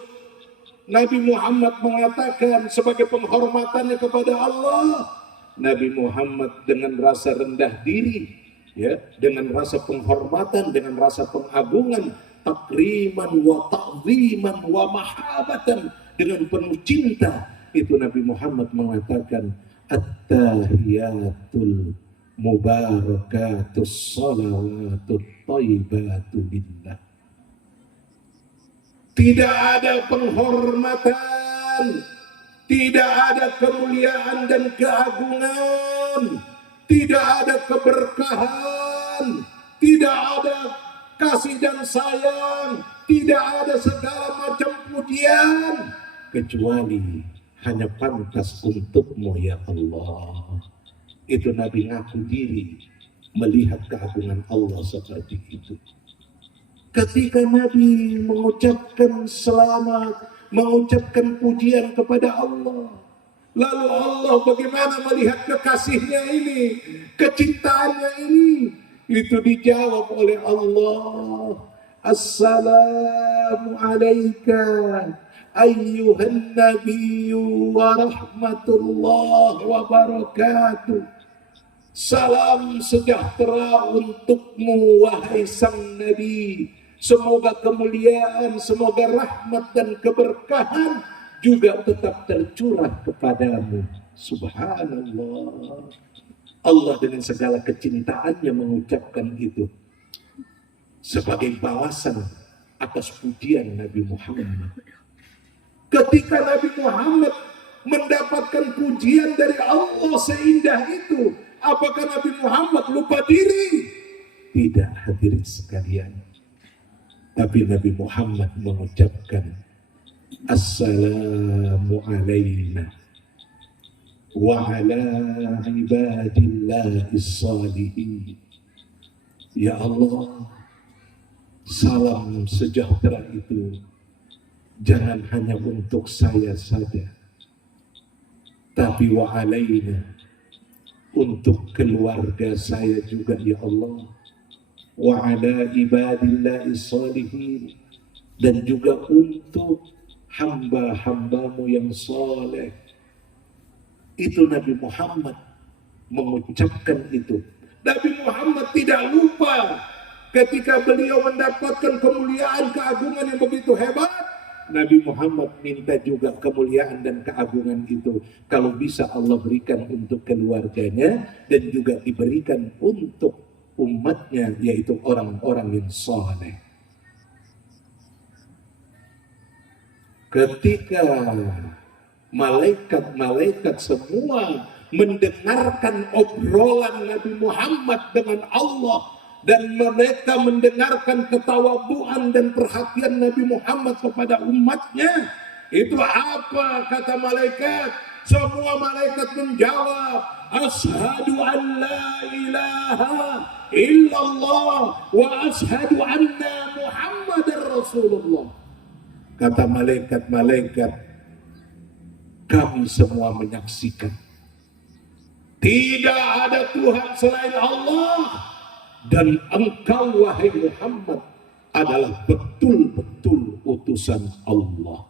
Nabi Muhammad mengatakan sebagai penghormatannya kepada Allah, Nabi Muhammad dengan rasa rendah diri, ya, dengan rasa penghormatan, dengan rasa pengagungan, takriman wa ta'ziman wa mahabatan, dengan penuh cinta, itu Nabi Muhammad mengatakan, at-tahiyatul mubarakatus salawatut thayyibatu billah. Tidak ada penghormatan, tidak ada kemuliaan dan keagungan, tidak ada keberkahan, tidak ada kasih dan sayang, tidak ada segala macam pujian, kecuali hanya pantas untukmu ya Allah. Itu Nabi ngaku diri melihat keagungan Allah seperti itu. Ketika Nabi mengucapkan selamat, mengucapkan pujian kepada Allah, lalu Allah bagaimana melihat kekasihnya ini, kecintaannya ini, itu dijawab oleh Allah, Assalamu alayka ayyuhan nabiyyu wa rahmatullah wa barakatuh. Salam sejahtera untukmu wahai sang Nabi. Semoga kemuliaan, semoga rahmat dan keberkahan juga tetap tercurah kepadamu. Subhanallah. Allah dengan segala kecintaannya mengucapkan itu sebagai balasan atas pujian Nabi Muhammad. Ketika Nabi Muhammad mendapatkan pujian dari Allah seindah itu, apakah Nabi Muhammad lupa diri? Tidak, hadirin sekalian. Tapi Nabi Muhammad mengucapkan Assalamu alayna wa ala ibadillahis salihin. Ya Allah, salam sejahtera itu jangan hanya untuk saya saja, tapi wa alayna, untuk keluarga saya juga ya Allah, wa ala ibadillahi salihin, dan juga untuk hamba-hambamu yang saleh. Itu Nabi Muhammad mengucapkan itu. Nabi Muhammad tidak lupa ketika beliau mendapatkan kemuliaan, keagungan yang begitu hebat. Nabi Muhammad minta juga kemuliaan dan keagungan itu kalau bisa Allah berikan untuk keluarganya dan juga diberikan untuk umatnya, yaitu orang-orang yang saleh. Ketika malaikat-malaikat semua mendengarkan obrolan Nabi Muhammad dengan Allah, dan mereka mendengarkan ketawaduan dan perhatian Nabi Muhammad kepada umatnya, itu apa kata malaikat? Semua malaikat menjawab, asyhadu an la ilaha illallah wa asyhadu anna Muhammadar Rasulullah. Kata malaikat-malaikat, kami semua menyaksikan tidak ada Tuhan selain Allah, dan engkau wahai Muhammad adalah betul-betul utusan Allah.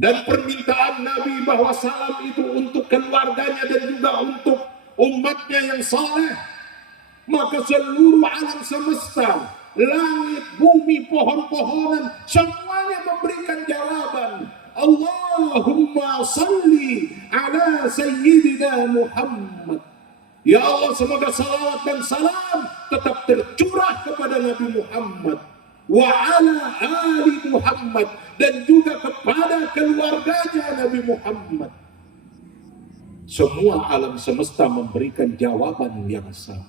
Dan permintaan Nabi bahwa salam itu untuk keluarganya dan juga untuk umatnya yang saleh, maka seluruh alam semesta, langit, bumi, pohon-pohonan, semuanya memberikan jawaban. Allahumma salli ala sayyidina Muhammad. Ya Allah, semoga salawat dan salam tetap tercurah kepada Nabi Muhammad, wa ala ali Muhammad, dan juga kepada keluarganya Nabi Muhammad. Semua alam semesta memberikan jawaban yang sama.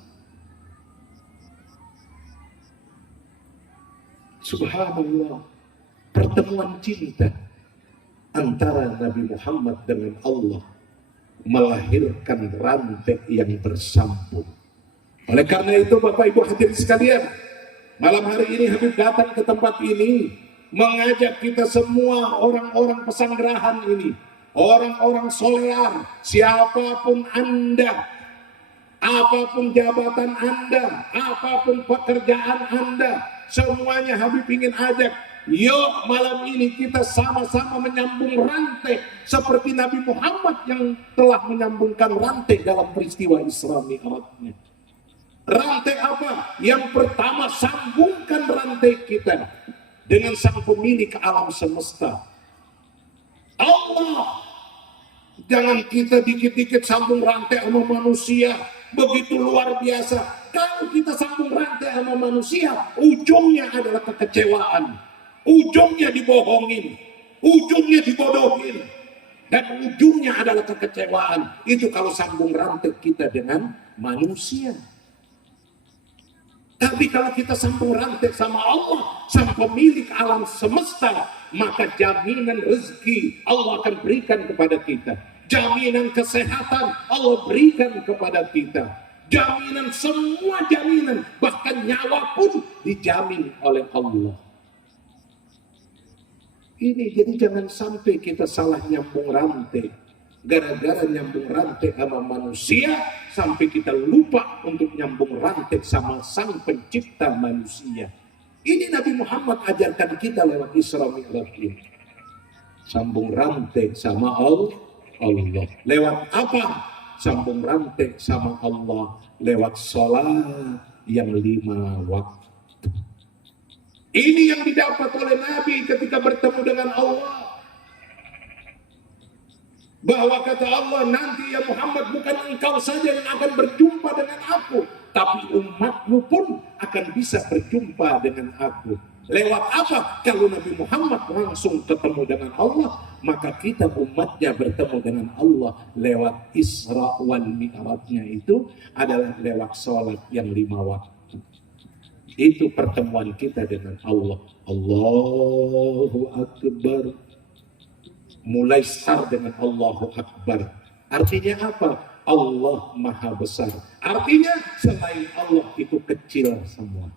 Subhanallah, pertemuan cinta antara Nabi Muhammad dengan Allah melahirkan rantai yang bersambung. Oleh karena itu Bapak Ibu hadirin sekalian, malam hari ini Habib datang ke tempat ini mengajak kita semua orang-orang pesanggerahan ini, orang-orang solear, siapapun Anda, apapun jabatan Anda, apapun pekerjaan Anda, semuanya Habib ingin ajak, yuk malam ini kita sama-sama menyambung rantai seperti Nabi Muhammad yang telah menyambungkan rantai dalam peristiwa Isra Mi'rajnya. Rantai apa? Yang pertama, sambungkan rantai kita dengan sang pemilik alam semesta, Allah. Jangan kita dikit-dikit sambung rantai sama manusia, begitu luar biasa. Kalau kita sambung rantai sama manusia, ujungnya adalah kekecewaan, ujungnya dibohongin, ujungnya dibodohin, dan ujungnya adalah kekecewaan. Itu kalau sambung rantai kita dengan manusia. Tapi kalau kita sambung rantai sama Allah, sang pemilik alam semesta, maka jaminan rezeki Allah akan berikan kepada kita, jaminan kesehatan Allah berikan kepada kita, jaminan, semua jaminan, bahkan nyawa pun dijamin oleh Allah. Ini jadi jangan sampai kita salah nyambung rantai. Gara-gara nyambung rantai sama manusia, sampai kita lupa untuk nyambung rantai sama sang pencipta manusia. Ini Nabi Muhammad ajarkan kita lewat Isra Mi'raj ini. Sambung rantai sama Allah. Lewat apa? Sambung rantai sama Allah lewat sholat yang 5 waktu. Ini yang didapat oleh Nabi ketika bertemu dengan Allah. Bahwa kata Allah, nanti ya Muhammad, bukan engkau saja yang akan berjumpa dengan aku, tapi umatmu pun akan bisa berjumpa dengan aku. Lewat apa? Kalau Nabi Muhammad langsung ketemu dengan Allah, maka kita umatnya bertemu dengan Allah lewat Isra wal Mi'rajnya itu adalah lewat sholat yang 5 waktu. Itu pertemuan kita dengan Allah. Allahu Akbar. Mulai start dengan Allahu Akbar. Artinya apa? Allah Maha Besar. Artinya selain Allah itu kecil semua.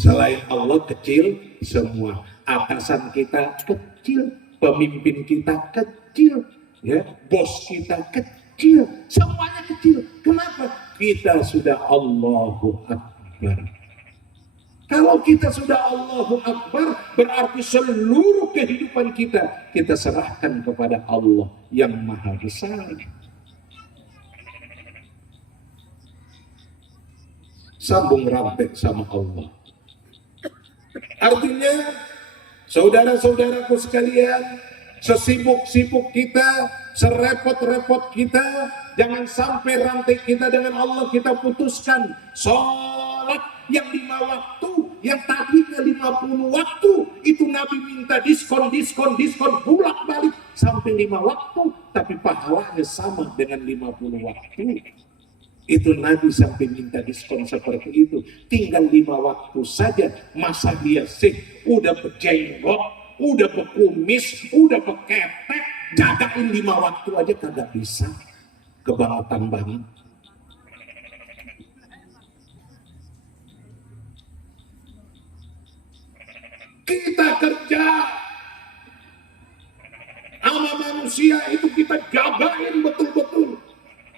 Selain Allah kecil semua. Atasan kita kecil, pemimpin kita kecil, Ya, bos kita kecil, semuanya kecil. Kenapa? Kita sudah Allahu Akbar. Kalau kita sudah Allahu Akbar, berarti seluruh kehidupan kita serahkan kepada Allah yang Maha Besar. Sambung rantai sama Allah. Artinya, saudara-saudaraku sekalian, sesibuk-sibuk kita, serepot-repot kita, jangan sampai rantai kita dengan Allah kita putuskan. Sholat yang 5 waktu, yang tadinya 50 waktu, itu Nabi minta diskon bolak-balik sampai 5 waktu, tapi pahalanya sama dengan 50 waktu. Itu Nabi sampai minta diskon seperti itu. Tinggal 5 waktu saja, masa dia sih udah berjenggot, udah berkumis, udah berketek, jagain 5 waktu aja kagak bisa. Kebangetan banget. Kita kerja sama manusia itu kita jagain betul-betul.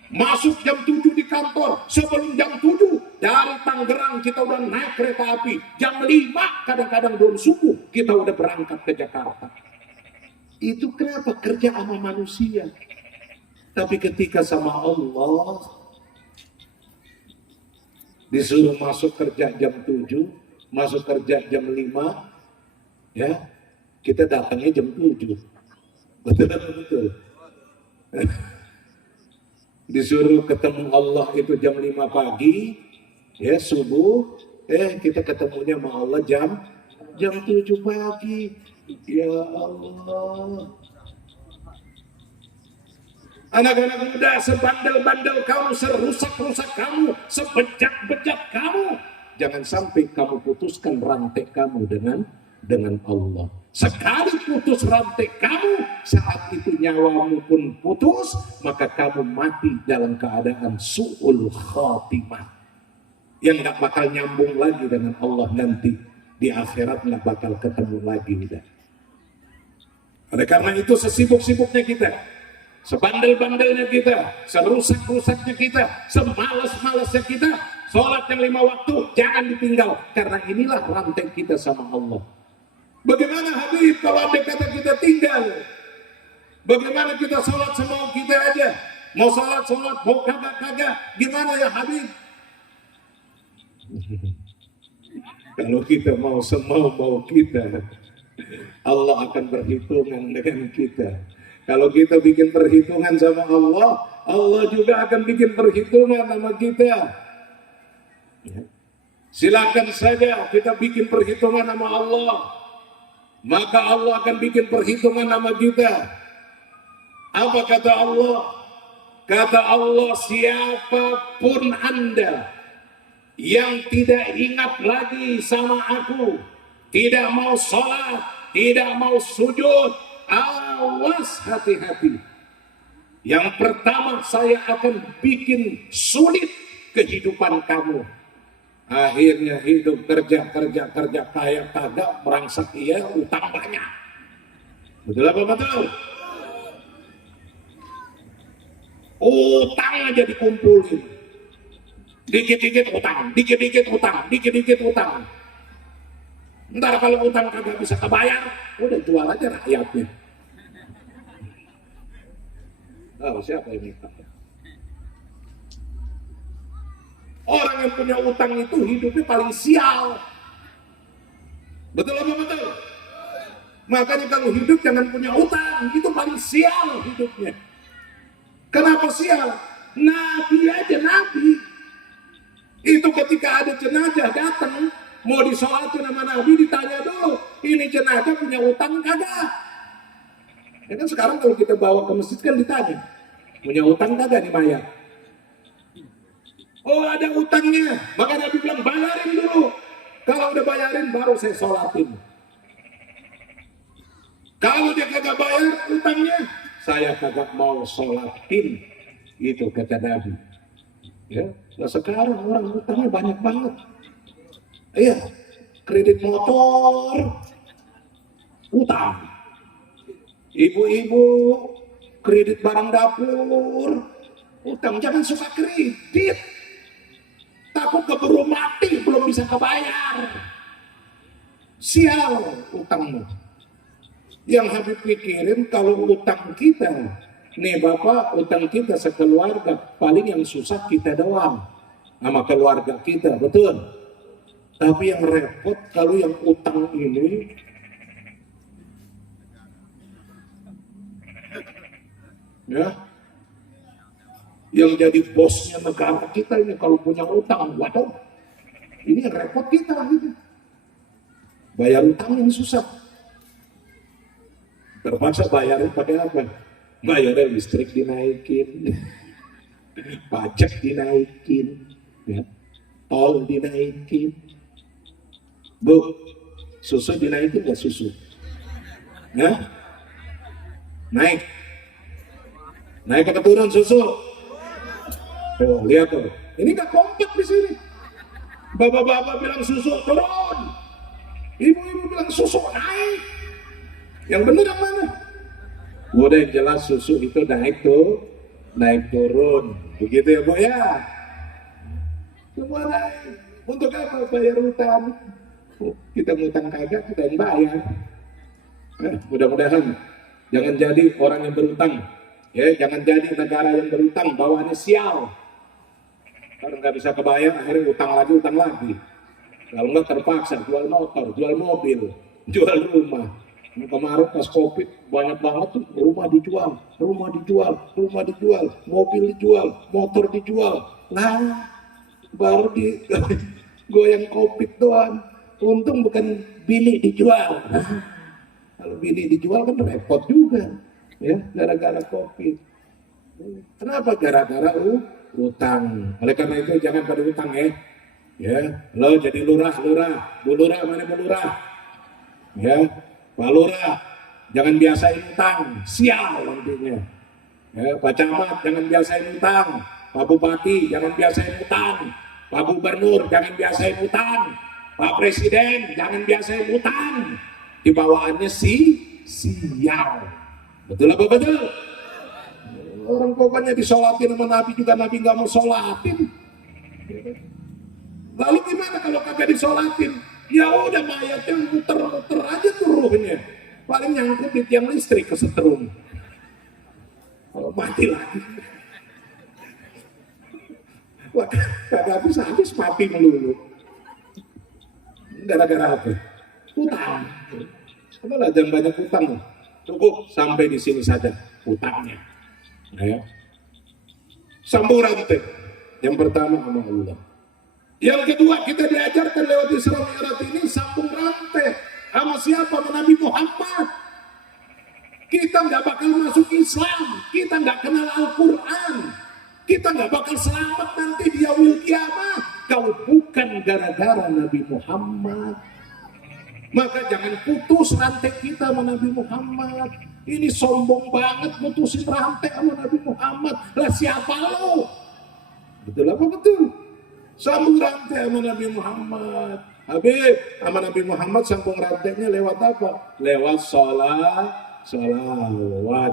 Masuk jam 7 di kantor, sebelum jam 7 dari Tangerang kita udah naik kereta api. Jam 5 kadang-kadang belum subuh kita udah berangkat ke Jakarta. Itu kenapa? Kerja sama manusia. Tapi ketika sama Allah disuruh masuk kerja jam 7, masuk kerja jam 5, ya kita datangnya jam 7. Betul. Disuruh ketemu Allah itu jam 5 pagi, ya subuh, kita ketemunya sama Allah jam 7 pagi. Ya Allah. Anak-anak muda, sebandel-bandel kamu, serusak-rusak kamu, sebejat-bejat kamu, jangan sampai kamu putuskan rantai kamu dengan Allah. Sekali putus rantai kamu, saat itu nyawamu pun putus, maka kamu mati dalam keadaan su'ul khatimah, yang gak bakal nyambung lagi dengan Allah nanti di akhirat, gak bakal ketemu lagi udah. Oleh karena itu sesibuk-sibuknya kita, sebandel-bandelnya kita, serusak-rusaknya kita, semalas-malasnya kita, sholat yang 5 waktu jangan ditinggal, karena inilah rantai kita sama Allah. Bagaimana Habib kalau ada kata kita tinggal? Bagaimana kita sholat semau kita aja? Mau sholat, mau kagak, gimana ya Habib? Kalau kita mau semau kita, Allah akan berhitungan dengan kita. Kalau kita bikin perhitungan sama Allah, Allah juga akan bikin perhitungan sama kita. Silakan saja kita bikin perhitungan sama Allah, maka Allah akan bikin perhitungan sama kita. Apa kata Allah? Kata Allah, siapapun Anda yang tidak ingat lagi sama aku, tidak mau sholat, tidak mau sujud, awas hati-hati. Yang pertama, saya akan bikin sulit kehidupan kamu. Akhirnya hidup kerja kaya kagak, merangsak iya, utang banyak. Betul apa betul? Utang aja dikumpulin, dikit-dikit utang. Ntar kalau utang kagak bisa kebayar, udah jual aja rakyatnya. Siapa yang minta? Orang yang punya utang itu hidupnya paling sial. Betul apa betul? Makanya kalau hidup jangan punya utang, itu paling sial hidupnya. Kenapa sial? Nabi aja, Nabi itu ketika ada jenazah datang mau disolatin sama Nabi, ditanya dulu, ini jenazah punya utang kagak? Ya kan sekarang kalau kita bawa ke masjid kan ditanya, punya utang kagak nih mayat? Oh ada utangnya, maka Nabi bilang bayarin dulu. Kalau udah bayarin baru saya sholatin. Kalau dia kagak bayar utangnya, saya kagak mau sholatin. Itu kata Nabi. Ya, nah sekarang orang utangnya banyak banget. Iya, kredit motor, utang. Ibu-ibu kredit barang dapur, utang. Jangan suka kredit, takut keburu mati belum bisa kebayar, sial utangmu. Yang Habib pikirin kalau utang kita, nih Bapak, utang kita sekeluarga, paling yang susah kita doang sama keluarga kita, betul. Tapi yang repot kalau yang utang ini ya, yang jadi bosnya negara kita ini kalau punya utang, waduh, ini yang repot kita gitu. Bayar utang yang susah. Terpaksa bayarin pakai apa? Bayarnya listrik dinaikin, pajak dinaikin, ya, tol dinaikin. Bu, susu dinaikin nggak susu? Ya? Naik atau turun susu? Tuh, lihat tuh. Ini nggak kompak di sini. Bapak-bapak bilang susu turun, ibu-ibu bilang susu naik. Yang benar yang mana? Udah yang jelas susu itu naik tuh, naik turun. Begitu ya Bu ya? Semua naik. Untuk apa? Bayar utang. Kita ngutang kagak, kita yang bayar. Mudah-mudahan jangan jadi orang yang berutang. Ya, jangan jadi negara yang berutang, bawaannya sial. Kalau nggak bisa kebayar, akhirnya utang lagi. Kalau nggak terpaksa jual motor, jual mobil, jual rumah. Kemarin pas Covid banyak banget tuh, rumah dijual, mobil dijual, motor dijual. Nah, baru di goyang Covid doang. Untung bukan bini dijual. Nah, kalau bini dijual kan repot juga, ya, gara-gara Covid. Kenapa? Gara-gara utang. Oleh karena itu jangan pada utang ya. Ya, lo jadi lurah, Bu Lurah, mana Bu Lurah? Ya, Pak Lurah, jangan biasain utang, sial nantinya. Ya, Pak Camat, jangan biasain utang. Pak Bupati, jangan biasain utang. Pak Gubernur, jangan biasain utang. Pak Presiden, jangan biasain utang. Di bawaannya sial. Betul apa betul? Orang pokoknya disolatin sama Nabi juga, Nabi nggak mau solatin. Lalu gimana kalau kagak disolatin? Ya udah mayatnya muter-muter aja tuh ruhnya. Paling nyangkut di tiang listrik kesetrum. Kalau mati lagi. Wah, kagak habis mati melulu. Gara-gara apa? Utang. Karena jangan banyak utang. Cukup sampai di sini saja utangnya. Ya. Sambung rantai. Yang pertama sama Allah. Yang kedua, kita diajarkan lewat Isra Mi'raj ini sambung rantai sama siapa? Sama Nabi Muhammad. Kita nggak bakal masuk Islam, kita nggak kenal Al-Quran, kita nggak bakal selamat nanti di yaumil kiamah kalau bukan gara-gara Nabi Muhammad. Maka jangan putus rantai kita sama Nabi Muhammad. Ini sombong banget putusin rantai sama Nabi Muhammad. Lah siapa lo? Betul apa betul? Sambung rantai sama Nabi Muhammad. Habib, sama Nabi Muhammad sambung rantainya lewat apa? Lewat salawat. Salatullah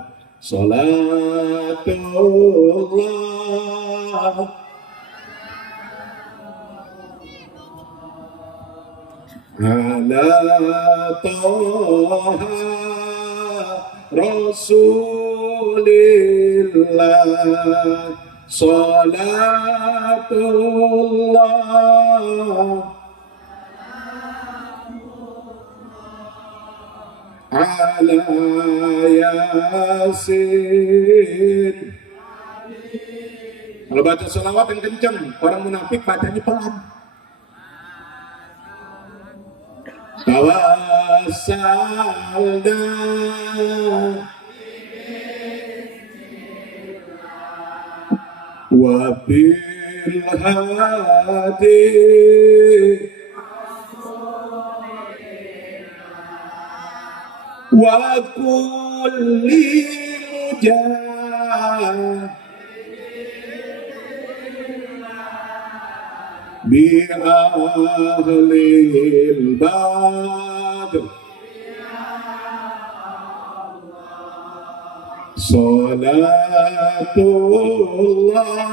ala toha Rasulillah. Salatullah ala Yasin. Kalau baca salawat yang kencang, orang munafik bacanya pelan. Tawassalna wa bil hadi wa kulli mujahid bi ahlil badr Salatullah ala Toha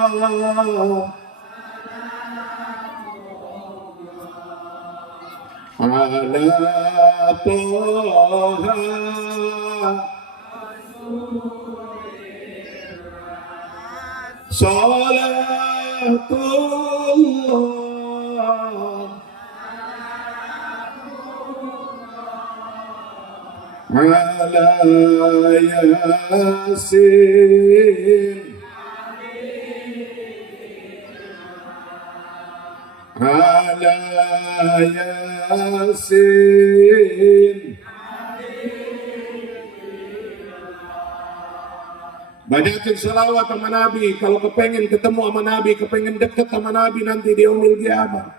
Salatullah ala Yasin ala Yasin. Banyakin salawat sama Nabi. Kalau kepengen ketemu sama Nabi, kepengen deket sama Nabi nanti di yaumil qiyamah.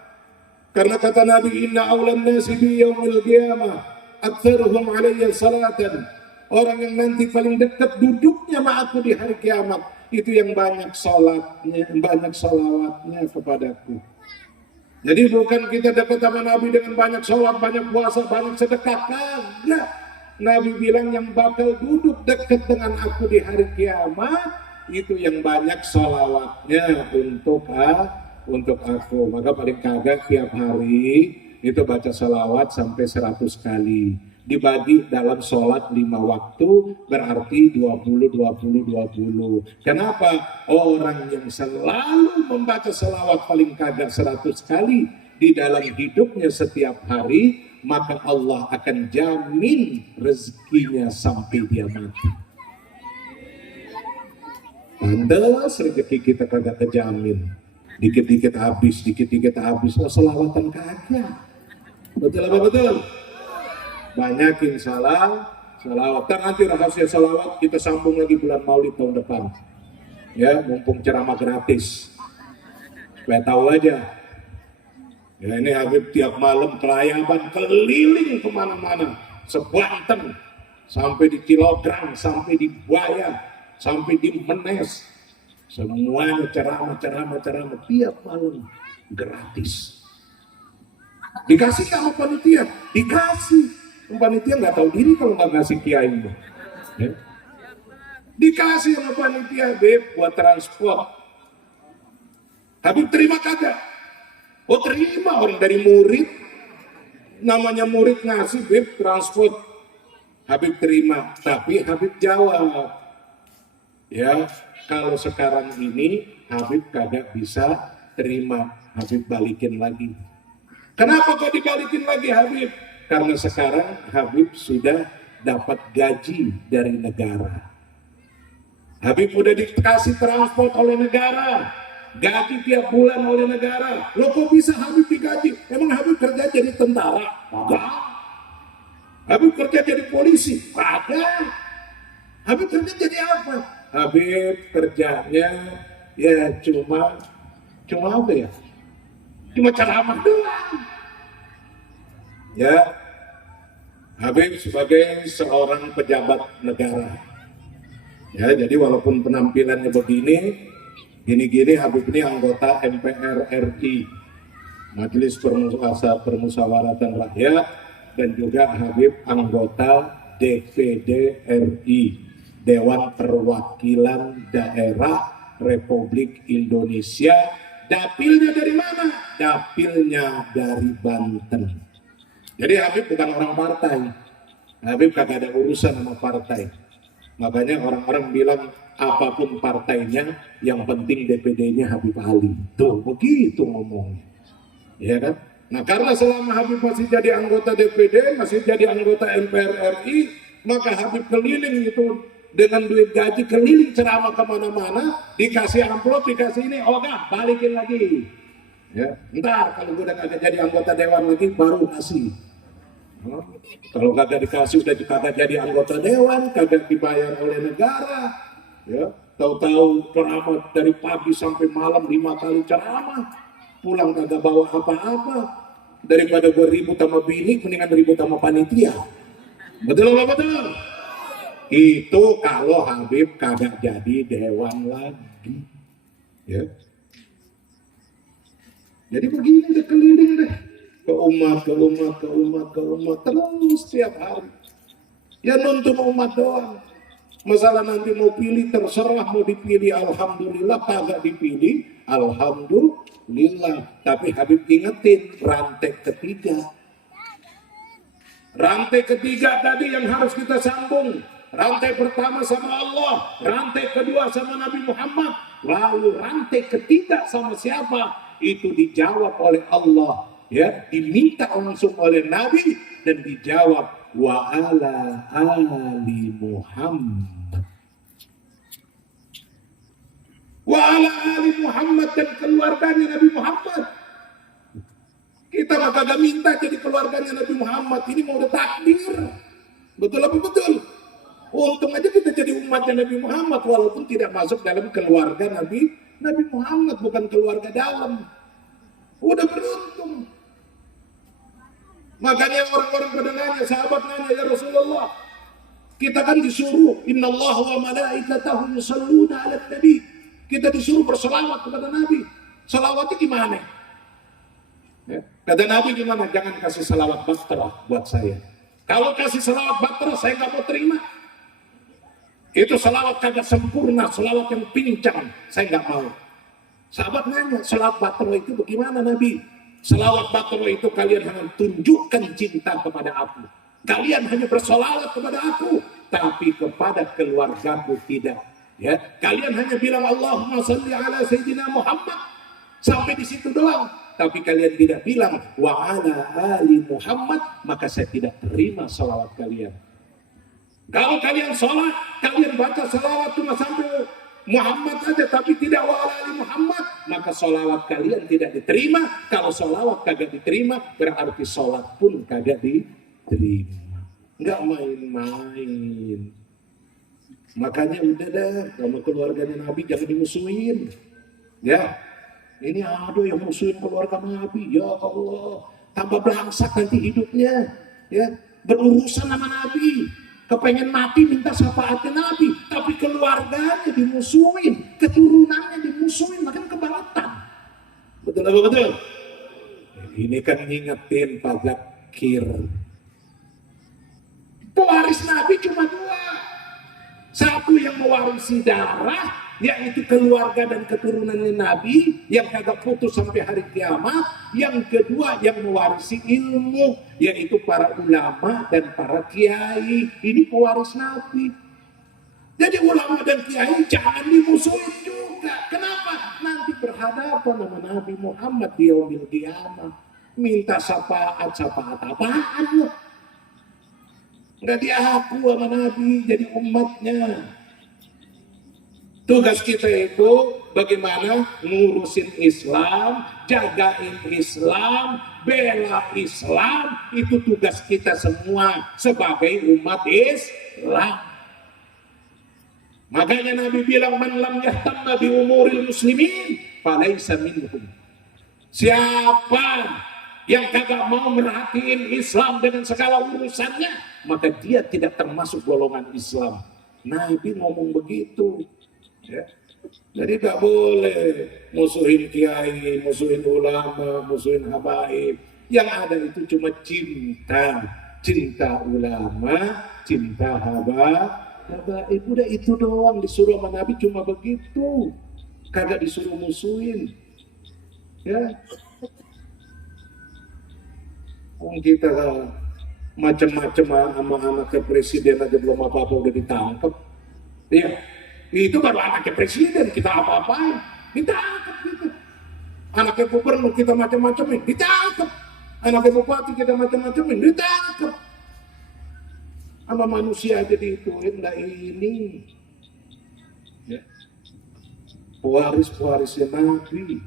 Karena kata Nabi, inna awlan nasi bi yaumil qiyamah aktsaruhum alayya salatan. Orang yang nanti paling dekat duduknya sama aku di hari kiamat itu yang banyak salatnya, banyak salawatnya kepadaku. Jadi bukan kita dekat sama Nabi dengan banyak salat, banyak puasa, banyak sedekah, kagak. Nabi bilang yang bakal duduk dekat dengan aku di hari kiamat itu yang banyak salawatnya untuk aku. Maka paling kagak tiap hari itu baca salawat sampai 100 kali. Dibagi dalam sholat 5 waktu berarti 20. Kenapa? Orang yang selalu membaca salawat paling kagak 100 kali di dalam hidupnya setiap hari, maka Allah akan jamin rezekinya sampai dia mati. Pantes rezeki kita kagak terjamin. Dikit-dikit habis, oh, selawatan kagak. Betul apa betul? Banyakin salawat. Nanti rahasia salawat kita sambung lagi bulan Maulid tahun depan. Ya, mumpung ceramah gratis. Supaya tahu aja. Ya, ini Habib tiap malam kelayaban keliling kemana-mana, sebanten, sampai di Cilograng, sampai di Buaya, sampai di Menes, semuanya ceramah tiap malam gratis. Dikasih sama panitia, dikasih. Panitia nggak tahu diri kalau nggak ngasih kiai. Ya. Dikasih sama panitia, Beb, buat transport. Habib terima kagak? Oh terima, orang dari murid, namanya murid ngasih, Beb, transport. Habib terima, tapi Habib jawab, ya kalau sekarang ini Habib kagak bisa terima, Habib balikin lagi. Kenapa kok dibalikin lagi Habib? Karena sekarang Habib sudah dapat gaji dari negara. Habib udah dikasih transport oleh negara, gaji tiap bulan oleh negara. Loh kok bisa Habib digaji? Emang Habib kerja jadi tentara? Enggak. Habib kerja jadi polisi? Enggak. Habib kerja jadi apa? Habib kerjanya ya cuma apa ya? Cuma ceramah doang. Ya, Habib sebagai seorang pejabat negara. Ya, jadi walaupun penampilannya begini, gini Habib ini anggota MPR RI, Majelis Permusyawaratan Rakyat, dan juga Habib anggota DPD RI, Dewan Perwakilan Daerah Republik Indonesia. Dapilnya dari mana? Dapilnya dari Banten. Jadi Habib bukan orang partai. Habib kagak ada urusan sama partai. Makanya orang-orang bilang apapun partainya, yang penting DPD-nya Habib Ali. Tuh, begitu ngomongnya. Ya kan? Nah, karena selama Habib masih jadi anggota DPD, masih jadi anggota MPR RI, maka Habib keliling itu dengan duit gaji, keliling ceramah kemana-mana, dikasih amplop, dikasih ini, oh enggak, balikin lagi. Ya, ntar kalau gue udah kagak jadi anggota dewan lagi, baru kasih. Kalau kagak dikasih udah kagak jadi anggota dewan, kagak dibayar oleh negara, ya tahu-tahu ceramah dari pagi sampai malam 5 kali ceramah, pulang kagak bawa apa-apa. Daripada gue ribut sama bini, mendingan ribut sama panitia. Betul nggak betul? Itu kalau Habib kagak jadi dewan lagi, ya. Jadi begini deh, keliling deh. Ke umat terus setiap hari. Ya nuntun umat doang. Masalah nanti mau pilih terserah, mau dipilih alhamdulillah, kagak dipilih alhamdulillah. Tapi Habib ingetin rantai ketiga. Rantai ketiga tadi yang harus kita sambung. Rantai pertama sama Allah, rantai kedua sama Nabi Muhammad, lalu rantai ketiga sama siapa? Itu dijawab oleh Allah, ya, diminta langsung oleh Nabi dan dijawab wa ala ali Muhammad. Wa ala ali Muhammad dan keluarganya Nabi Muhammad. Kita mah kagak minta jadi keluarganya Nabi Muhammad. Ini mau udah takdir. Betul apa betul? Untung aja kita jadi umatnya Nabi Muhammad walaupun tidak masuk dalam keluarga Nabi Muhammad, bukan keluarga dalam. Udah beruntung. Makanya orang-orang pada nanya, sahabat nanya, ya Rasulullah, kita kan disuruh innallaha wa malaikatahu yusholluna 'alan nabi. Kita disuruh berselawat kepada Nabi. Selawatnya gimana? Ya. Kata Nabi gimana? Jangan kasih selawat batrah buat saya. Kalau kasih selawat batrah saya nggak mau terima. Itu selawat kagak sempurna, selawat yang pincang, saya nggak mau. Sahabat nanya, selawat batrah itu bagaimana Nabi? Selawat batrah itu kalian hanya tunjukkan cinta kepada aku. Kalian hanya berselawat kepada aku, tapi kepada keluargaku tidak. Ya, kalian hanya bilang Allahumma shalli ala sayyidina Muhammad sampai di situ doang. Tapi kalian tidak bilang wa ala ali Muhammad, maka saya tidak terima selawat kalian. Kalau kalian sholat, kalian baca selawat cuma sampai Muhammad saja, tapi tidak wa ala ali Muhammad, maka sholawat kalian tidak diterima. Kalau sholawat kagak diterima, berarti sholat pun kagak diterima. Nggak main-main. Makanya udah dah, sama keluarganya Nabi jangan dimusuhin. Ya, ini ada yang musuhin keluarga Nabi. Ya Allah, tambah belangsak nanti hidupnya. Ya, berurusan sama Nabi. Kepengen mati minta syafaatnya Nabi, tapi keluarganya dimusuhin, keturunannya dimusuhin, makin kebangetan. Betul apa betul? Ini kan ngingetin Pak Zakir. Pewaris Nabi cuma dua. Satu yang mewarisi darah, yaitu keluarga dan keturunannya Nabi yang kagak putus sampai hari kiamat. Yang kedua yang mewarisi ilmu, yaitu para ulama dan para kiai. Ini pewaris Nabi. Jadi ulama dan kiai jangan dimusuhin juga. Kenapa? Nanti berhadapan sama Nabi Muhammad di yaumil qiyamah. Minta syafaat apaan loh? Nggak diaku sama Nabi jadi umatnya. Tugas kita itu bagaimana ngurusin Islam, jagain Islam, bela Islam. Itu tugas kita semua sebagai umat Islam. Makanya Nabi bilang man lam yahtamma bi umuril muslimin falaisa minhum. Siapa yang kagak mau merhatiin Islam dengan segala urusannya, maka dia tidak termasuk golongan Islam. Nabi ngomong begitu. Ya. Jadi gak boleh musuhin kiai, musuhin ulama, musuhin habaib. Yang ada itu cuma cinta ulama, cinta habaib. Udah itu doang, disuruh sama Nabi cuma begitu. Kagak disuruh musuhin. Ya. Kita macam-macam sama anaknya presiden aja belum apa-apa udah ditangkap. Iya. Itu baru anaknya presiden, kita apa-apain, ditangkap gitu. Anaknya gubernur kita macam-macamin, ditangkap. Anaknya bupati kita macam-macamin, ditangkap. Sama manusia aja diituin, nggak ini. Ya. Pewaris-pewarisnya Nabi.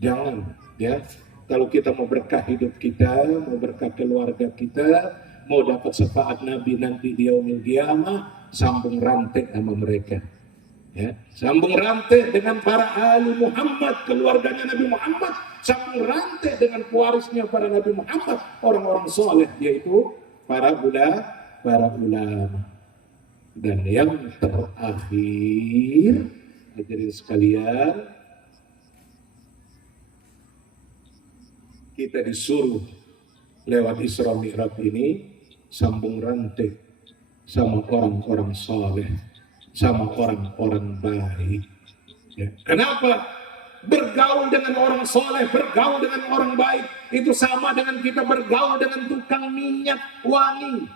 Jangan, ya. Kalau kita mau berkah hidup kita, mau berkah keluarga kita, mau dapat syafaat Nabi nanti di yaumil qiyamah, sambung rantai sama mereka. Ya, sambung rantai dengan para ahli Muhammad, keluarganya Nabi Muhammad, sambung rantai dengan pewarisnya para Nabi Muhammad, orang-orang soleh, yaitu para ulama. Dan yang terakhir, hadirin sekalian, kita disuruh lewat Isra Mi'raj ini sambung rantai sama orang-orang soleh, sama orang-orang baik. Ya. Kenapa? Bergaul dengan orang soleh, bergaul dengan orang baik, itu sama dengan kita bergaul dengan tukang minyak wangi.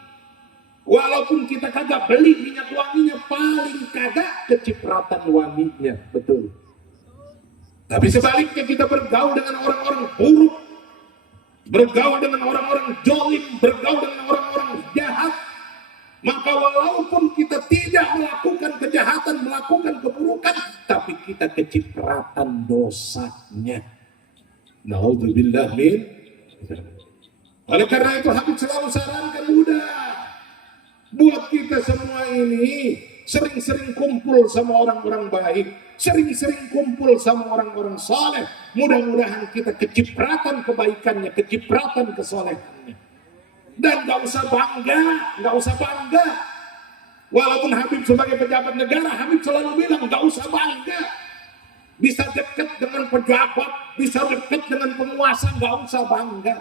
Walaupun kita kagak beli minyak wanginya, paling kagak kecipratan wanginya, betul. Tapi sebaliknya kita bergaul dengan orang-orang buruk, bergaul dengan orang-orang jolim, bergaul dengan orang-orang jahat, maka walaupun kita tidak melakukan kejahatan, melakukan keburukan, tapi kita kecipratan dosanya. Naudzubillah min. Oleh karena itu Habib selalu sarankan, udah, buat kita semua ini sering-sering kumpul sama orang-orang baik, sering-sering kumpul sama orang-orang saleh. Mudah-mudahan kita kecipratan kebaikannya, kecipratan kesolehannya. Dan gak usah bangga. Walaupun Habib sebagai pejabat negara, Habib selalu bilang gak usah bangga. Bisa dekat dengan pejabat, bisa dekat dengan penguasa, gak usah bangga.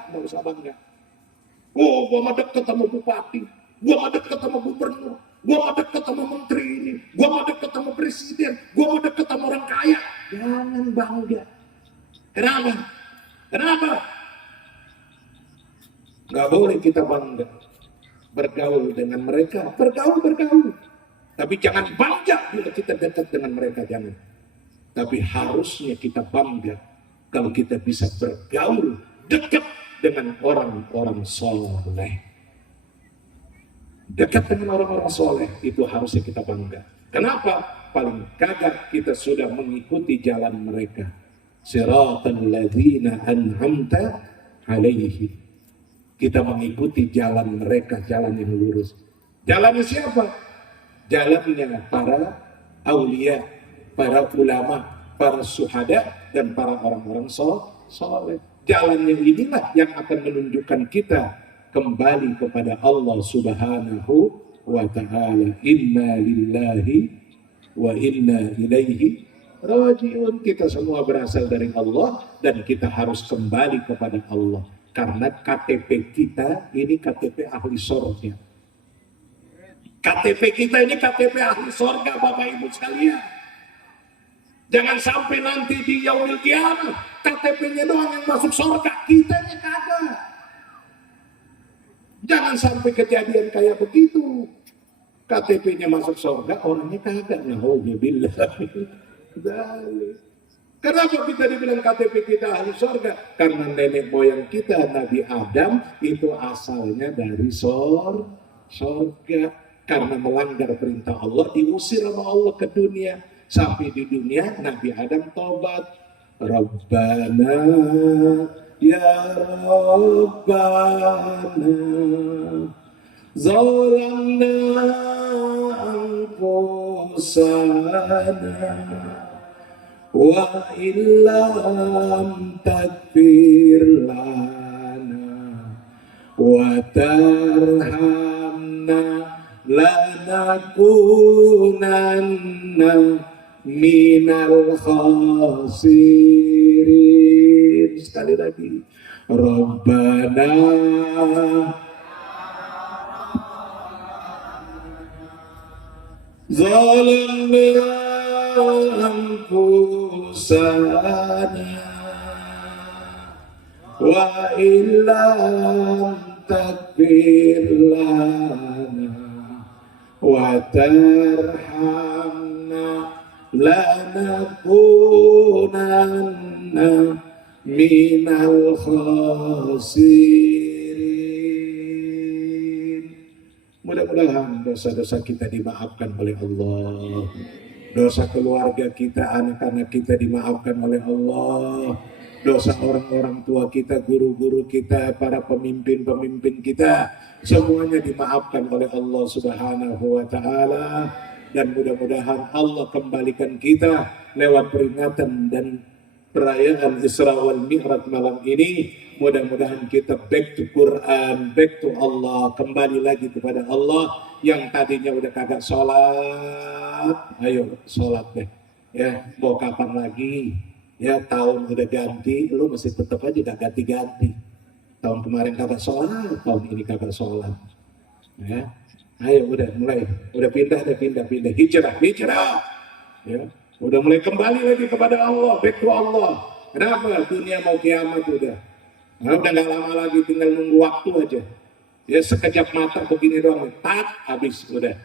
Oh, gua mah dekat sama bupati, gua mah dekat sama gubernur, gua mah dekat sama menteri ini, gua mah dekat sama presiden, gua mah dekat sama orang kaya. Jangan bangga. Kenapa? Gak boleh kita bangga. Bergaul dengan mereka, bergaul. Tapi jangan bangga bila kita dekat dengan mereka, jangan. Tapi harusnya kita bangga kalau kita bisa bergaul dekat dengan orang-orang soleh. Dekat dengan orang-orang soleh itu harusnya kita bangga. Kenapa? Paling kagak kita sudah mengikuti jalan mereka. Siratal ladzina an'amta alaihim. Kita mengikuti jalan mereka, jalan yang lurus. Jalannya siapa? Jalannya para aulia, para ulama, para syuhada, dan para orang-orang soleh. Jalannya inilah yang akan menunjukkan kita kembali kepada Allah Subhanahu wa ta'ala. Inna lillahi wa inna ilaihi raji'un. Kita semua berasal dari Allah dan kita harus kembali kepada Allah. Karena KTP kita ini KTP ahli surga. KTP kita ini KTP ahli surga, Bapak Ibu sekalian. Jangan sampai nanti di yaumil qiyamah KTP-nya doang yang masuk surga, kitanya kagak. Jangan sampai kejadian kayak begitu. KTP-nya masuk surga, orangnya kagak. Naudzubillah. Kenapa kita dibilang KTP kita ahli surga? Karena nenek moyang kita, Nabi Adam, itu asalnya dari surga. Karena melanggar perintah Allah, diusir sama Allah ke dunia. Sampai di dunia, Nabi Adam tobat. Rabbana, ya Rabbana, zalamna anfusana. Wa illam takfir lana wa tarhamna lanakunanna minal khasirin. Sekali lagi, Rabbana zalamna anfusana wa illam takfir lana wa tarhamna lanakunanna minal khasirin. Mudah-mudahan dosa-dosa kita dimaafkan oleh Allah. Dosa keluarga kita, anak-anak kita dimaafkan oleh Allah. Dosa orang-orang tua kita, guru-guru kita, para pemimpin-pemimpin kita, semuanya dimaafkan oleh Allah Subhanahu wa ta'ala. Dan mudah-mudahan Allah kembalikan kita lewat peringatan dan perayaan Isra wal Mi'raj malam ini. Mudah-mudahan kita back to Quran, back to Allah, kembali lagi kepada Allah. Yang tadinya udah kagak sholat, ayo sholat deh. Ya, mau kapan lagi? Ya, tahun udah ganti, lu masih tetap aja gak ganti-ganti. Tahun kemarin kagak sholat, tahun ini kagak sholat. Ya, Ayo udah mulai, udah pindah, hijrah. Ya, udah mulai kembali lagi kepada Allah, back to Allah. Kenapa? Dunia mau kiamat udah. Nah, udah nggak lama lagi, tinggal nunggu waktu aja. Ya sekejap mata begini doang, habis udah.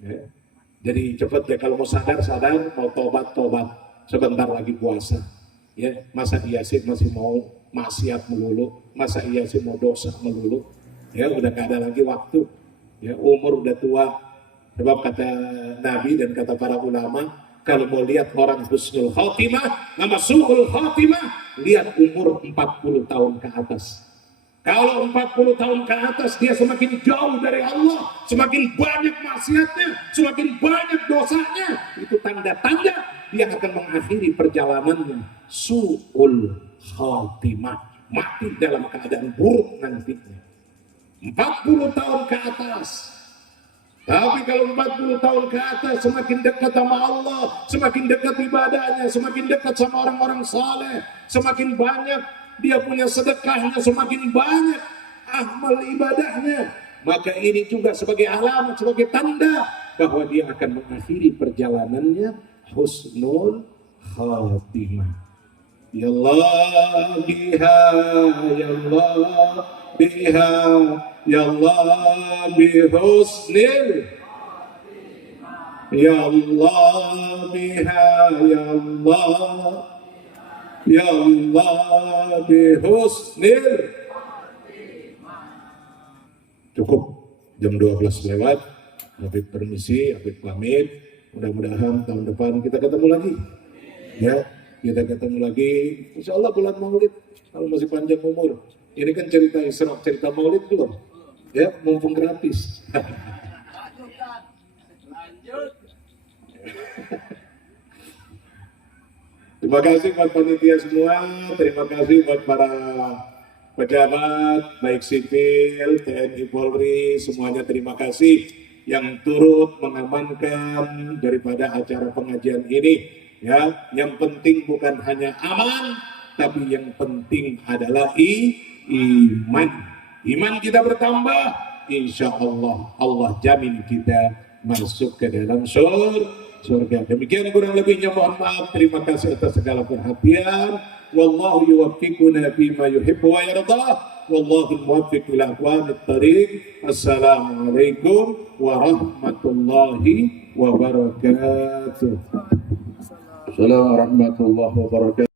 Ya. Jadi cepet ya, kalau mau sadar, mau tobat. Sebentar lagi puasa. Ya, masa iya sih masih mau maksiat melulu, masa iya sih mau dosa melulu. Ya, udah gak ada lagi waktu. Ya, umur udah tua. Sebab kata Nabi dan kata para ulama, kalau mau lihat orang husnul khotimah, nama su'ul khotimah, lihat umur 40 tahun ke atas. Kalau 40 tahun ke atas dia semakin jauh dari Allah, semakin banyak maksiatnya, semakin banyak dosanya, itu tanda-tanda dia akan mengakhiri perjalanannya su'ul khatimah, mati dalam keadaan buruk nantinya. 40 tahun ke atas. Tapi kalau 40 tahun ke atas, semakin dekat sama Allah, semakin dekat ibadahnya, semakin dekat sama orang-orang saleh, semakin banyak dia punya sedekahnya, semakin banyak amal ibadahnya, maka ini juga sebagai alamat, sebagai tanda bahwa dia akan mengakhiri perjalanannya husnul khatimah. Ya Allah biha, ya Allah biha, ya Allah bihusnil, ya Allah biha, ya Allah, ya Allah bihusnil. Cukup, jam 12 lewat. Habib permisi, Habib pamit. Mudah-mudahan tahun depan kita ketemu lagi. Ya, kita ketemu lagi. Insya Allah bulan Maulid, kalau masih panjang umur. Ini kan cerita Isra, cerita Maulid belum? Ya, mumpung gratis. Lanjut. Terima kasih buat panitia semua, terima kasih buat para pejabat, baik sipil, TNI, Polri, semuanya terima kasih yang turut mengamankan daripada acara pengajian ini. Ya, yang penting bukan hanya aman, tapi yang penting adalah iman. Iman kita bertambah, insya Allah, Allah jamin kita masuk ke dalam surga. Demikian kurang lebihnya, mohon maaf. Terima kasih atas segala perhatian. Wallahu yuwaffiquna fima yuhibbu wa yardah. Wallahu muwaffiq ila aqwamit thariq. Assalamualaikum warahmatullahi wabarakatuh. Assalamualaikum warahmatullahi wabarakatuh.